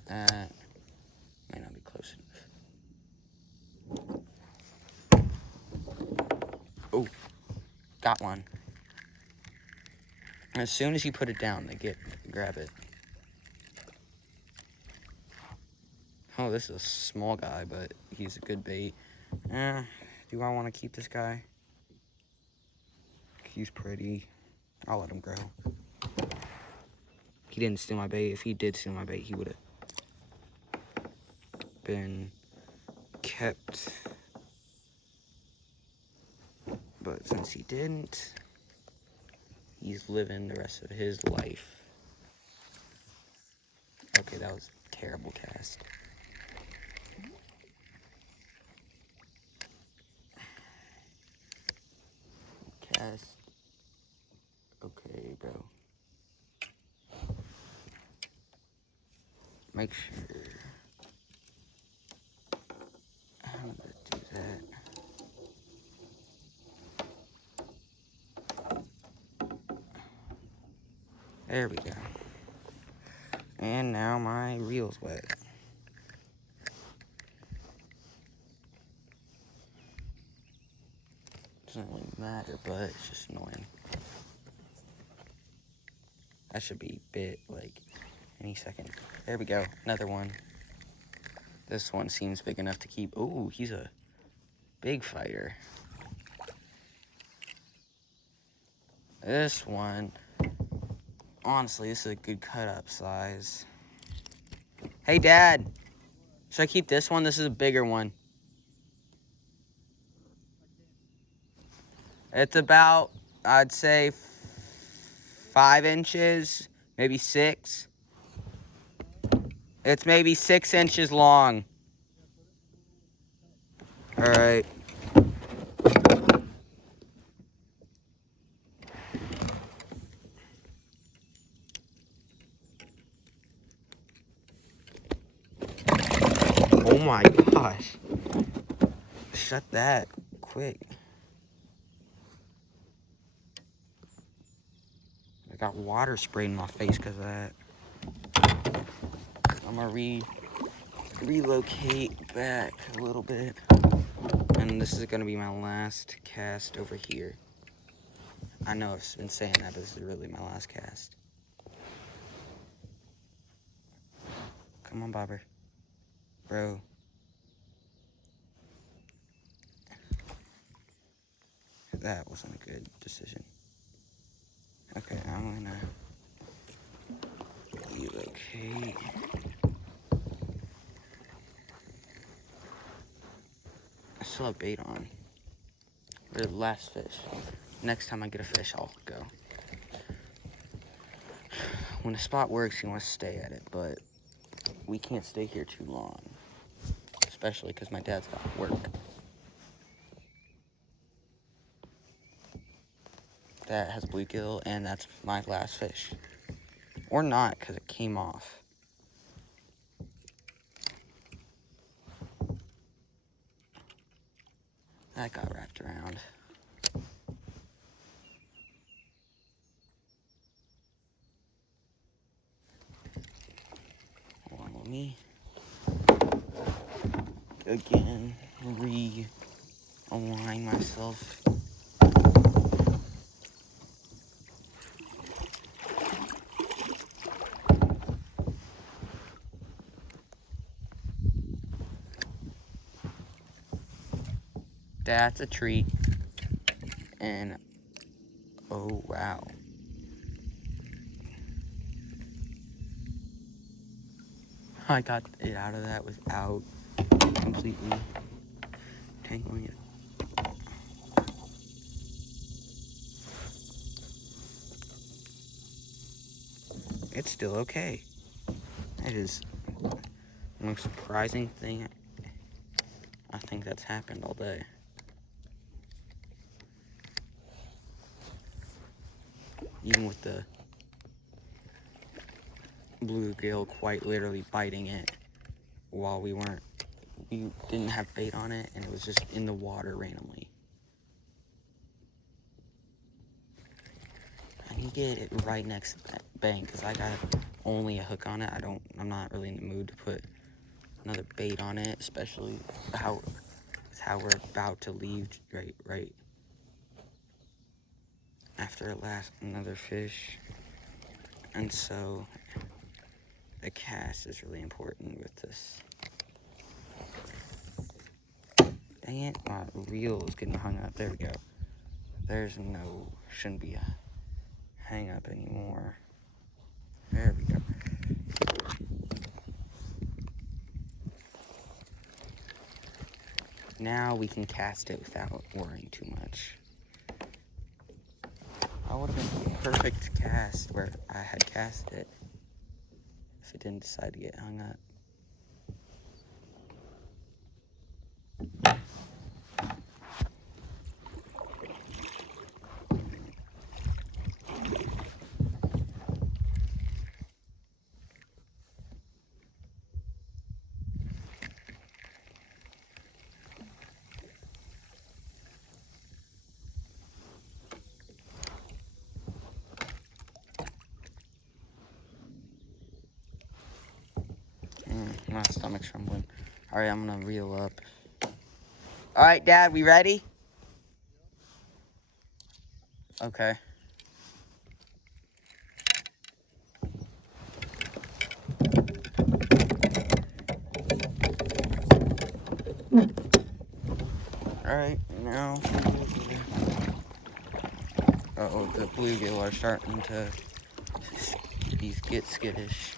That might not be close enough. Oh, got one. As soon as you put it down, they grab it. Oh, this is a small guy, but he's a good bait. Do I want to keep this guy? He's pretty. I'll let him grow. He didn't steal my bait. If he did steal my bait, he would have been kept. But since he didn't, he's living the rest of his life. Okay, that was a terrible cast. Cast. Okay, bro. Make sure I'm gonna do that. There we go. And now my reel's wet. Doesn't really matter, but it's just annoying. I should be bit like any second. There we go, another one. This one seems big enough to keep. Ooh, he's a big fighter. This one, honestly, this is a good cut up size. Hey, Dad, should I keep this one? This is a bigger one. It's about, I'd say, 5 inches, maybe 6. It's maybe 6 inches long. All right. Oh my gosh. Shut that quick. I got water sprayed in my face because of that. I'm gonna relocate back a little bit. And this is gonna be my last cast over here. I know I've been saying that, but this is really my last cast. Come on, Bobber. Bro. That wasn't a good decision. Okay, I'm gonna relocate. I still have bait on. We're the last fish. Next time I get a fish, I'll go. When a spot works, you want to stay at it, but we can't stay here too long. Especially because my dad's got work. That has bluegill, and that's my last fish. Or not, because it came off. That got wrapped around. Hold on, let me again realign myself. That's a treat. And oh wow. I got it out of that without completely tangling it. It's still okay. It is the most surprising thing I think that's happened all day. Even with the bluegill quite literally biting it while we didn't have bait on it, and it was just in the water randomly. I need to get it right next to that bank because I got only a hook on it. I'm not really in the mood to put another bait on it, especially how we're about to leave right after another fish. And so the cast is really important with this. Dang it, my reel is getting hung up. There we go. Shouldn't be a hang up anymore. There we go. Now we can cast it without worrying too much. That would have been a perfect cast where I had cast it if it didn't decide to get hung up. My stomach's rumbling. Alright, I'm gonna reel up. Alright, Dad, we ready? Okay. Alright, now. Uh-oh, the bluegill are starting to get skittish.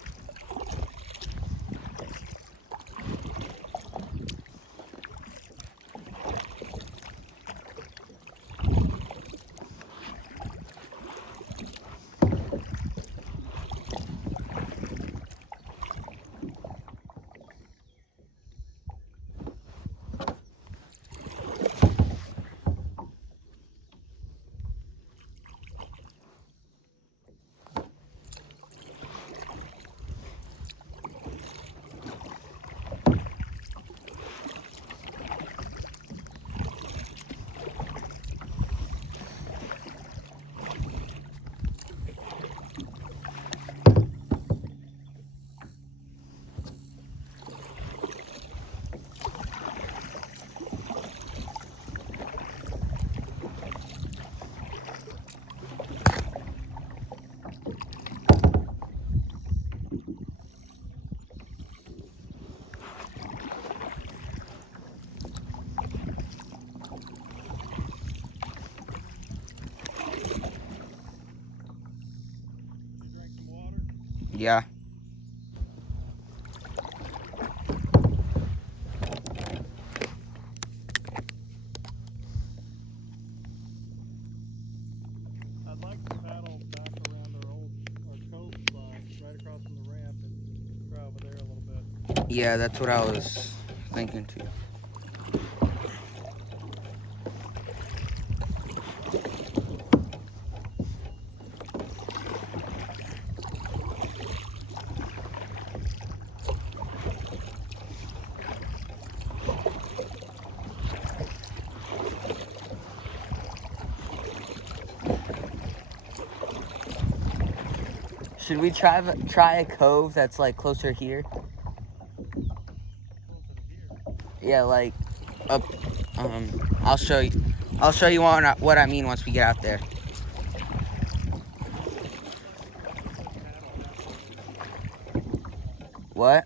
Yeah. I'd like to paddle back around our cove spot, right across from the ramp, and try over there a little bit. Yeah, that's what I was thinking too. Should we try a cove that's like closer here? Closer to here. Yeah, like up. I'll show you. I'll show you what I mean once we get out there. What?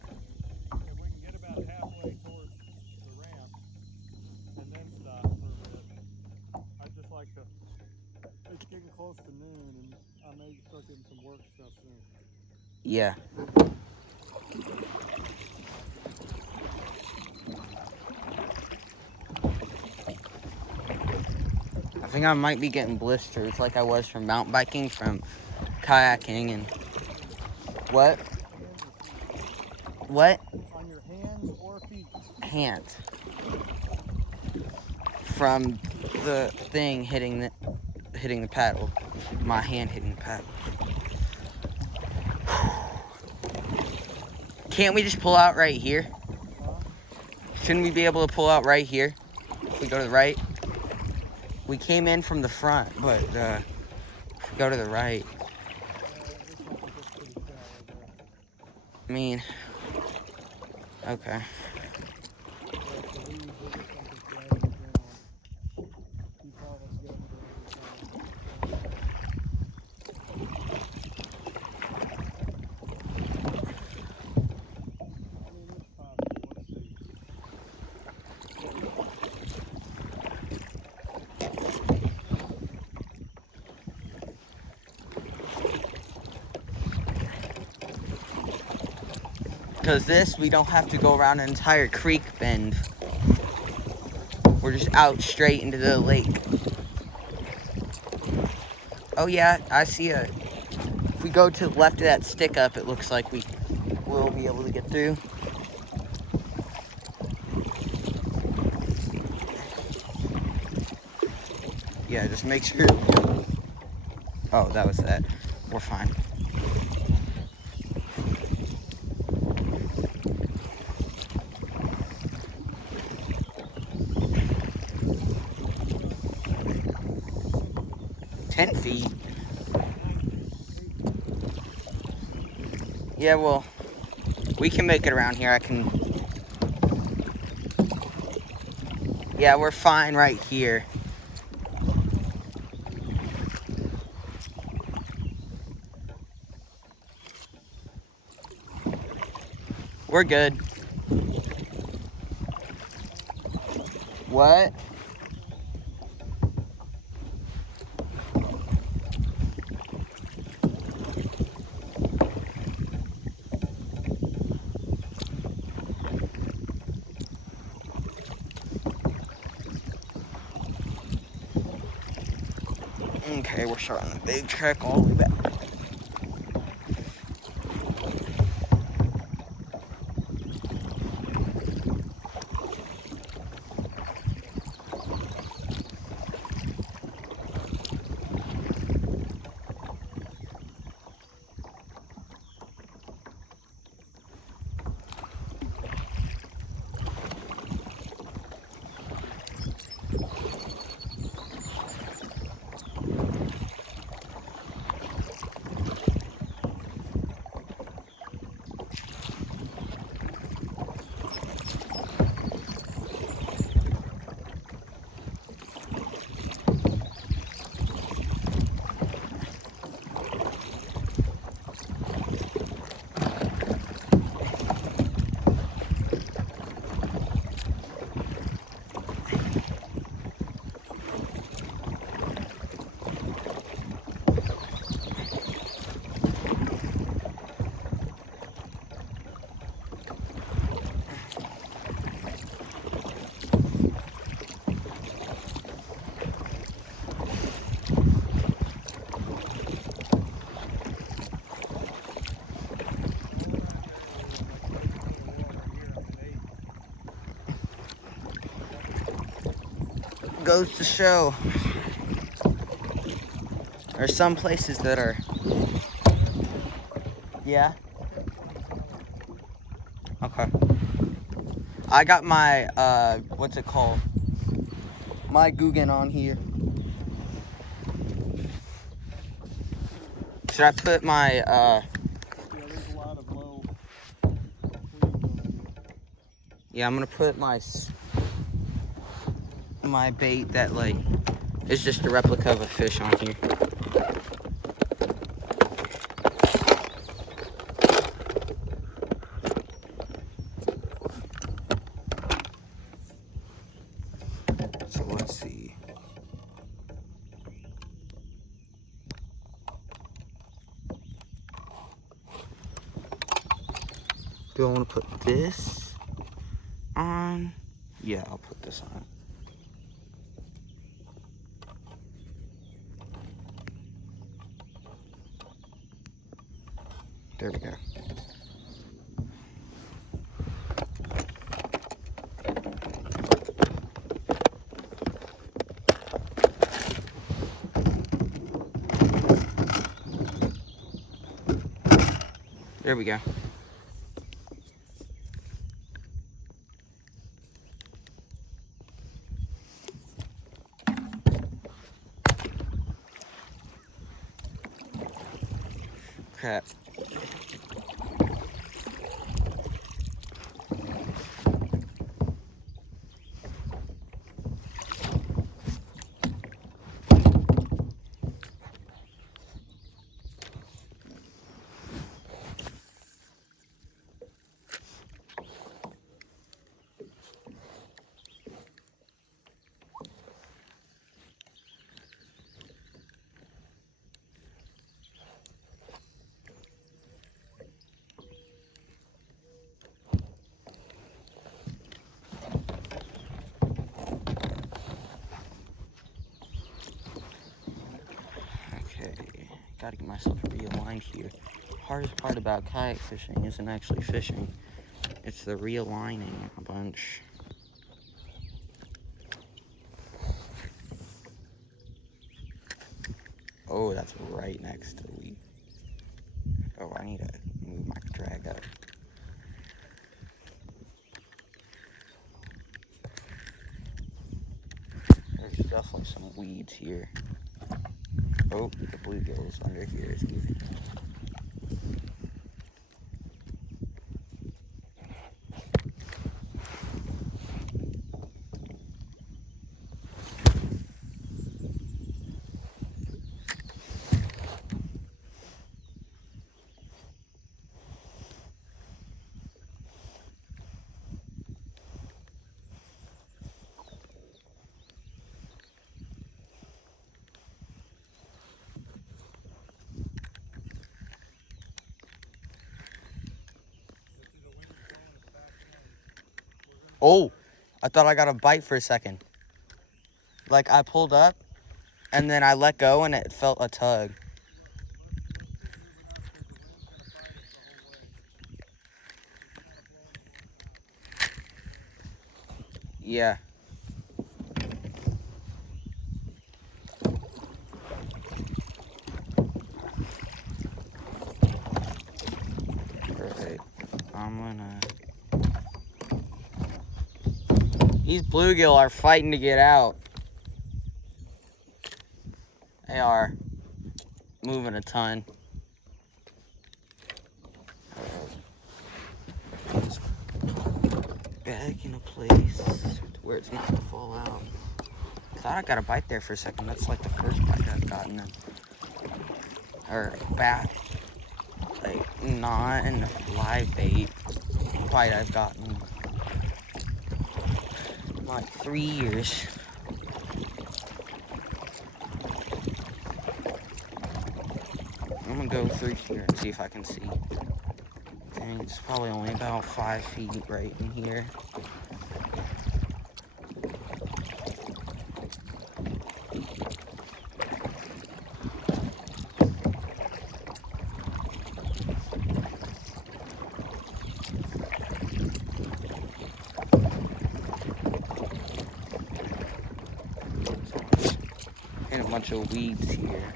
If we can get about halfway towards the ramp and then stop for a bit, I'd just like to. It's getting close to noon, and I may start getting some work stuff soon. Yeah. I think I might be getting blisters like I was from mountain biking, from kayaking, and what? What? On your hands or feet? Hands. From the thing hitting the paddle. My hand hitting the paddle. Can't we just pull out right here? Shouldn't we be able to pull out right here if we go to the right? We came in from the front, but if we go to the right, I mean, okay. Because this, we don't have to go around an entire creek bend. We're just out straight into the lake. Oh yeah, I see if we go to the left of that stick up, it looks like we will be able to get through. Yeah, just make sure. Oh, that was that. We're fine. $10 feet. Yeah, well, we can make it around here. Yeah, we're fine right here. We're good. What? Okay, we're starting the big trek all the way back. goes to show there's some places that are, yeah. Okay. I got my, what's it called? My Guggen on here. Should I put my, Yeah, there's a lot of low leaves over here. yeah, I'm gonna put my bait that, like, is just a replica of a fish on here. So let's see. Do I want to put this on? Yeah, I'll put this on. There we go. There we go. Crap. Gotta get myself realigned here. Hardest part about kayak fishing isn't actually fishing, it's the realigning a bunch. Oh, that's right next to the weed. Oh, I need to move my drag up. There's definitely some weeds here. Oh, the bluegills under here is moving. Oh, I thought I got a bite for a second. Like, I pulled up, and then I let go, and it felt a tug. Yeah. Alright, I'm gonna... These bluegill are fighting to get out. They are moving a ton. Just back in a place where it's not gonna fall out. Thought I got a bite there for a second. That's like the first bite I've gotten. Or bat, like non-live bait bite I've gotten in like 3 years. I'm gonna go through here and see if I can see. Dang, it's probably only about 5 feet right in here. seen a bunch of weeds here.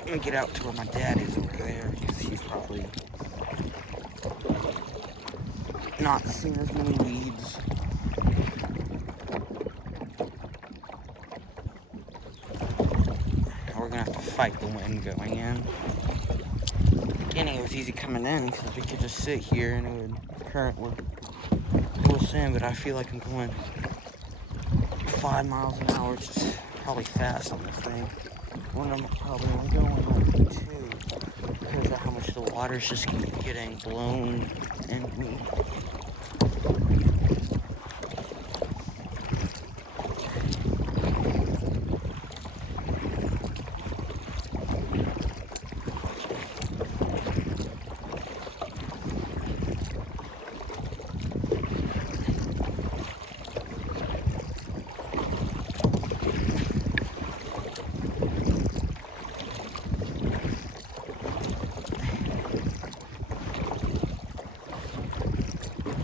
I'm gonna get out to where my dad is over there, because he's probably not seen as many weeds. We're gonna have to fight the wind going in. Beginning, it was easy coming in because we could just sit here and the current would pull us in, but I feel like I'm going 5 miles an hour, which is probably fast on this thing. When I'm probably only going like 2 because of how much the water's just getting blown into me.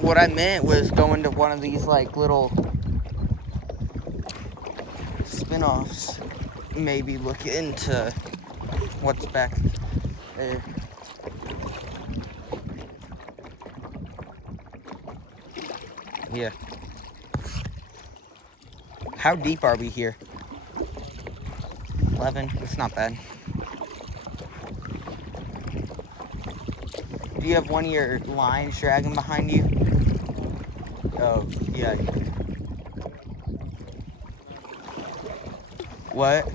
What I meant was going to one of these like little spin-offs, maybe look into what's back there. Yeah. How deep are we here? 11? It's not bad. Do you have one of your lines dragging behind you? Oh, yeah. What?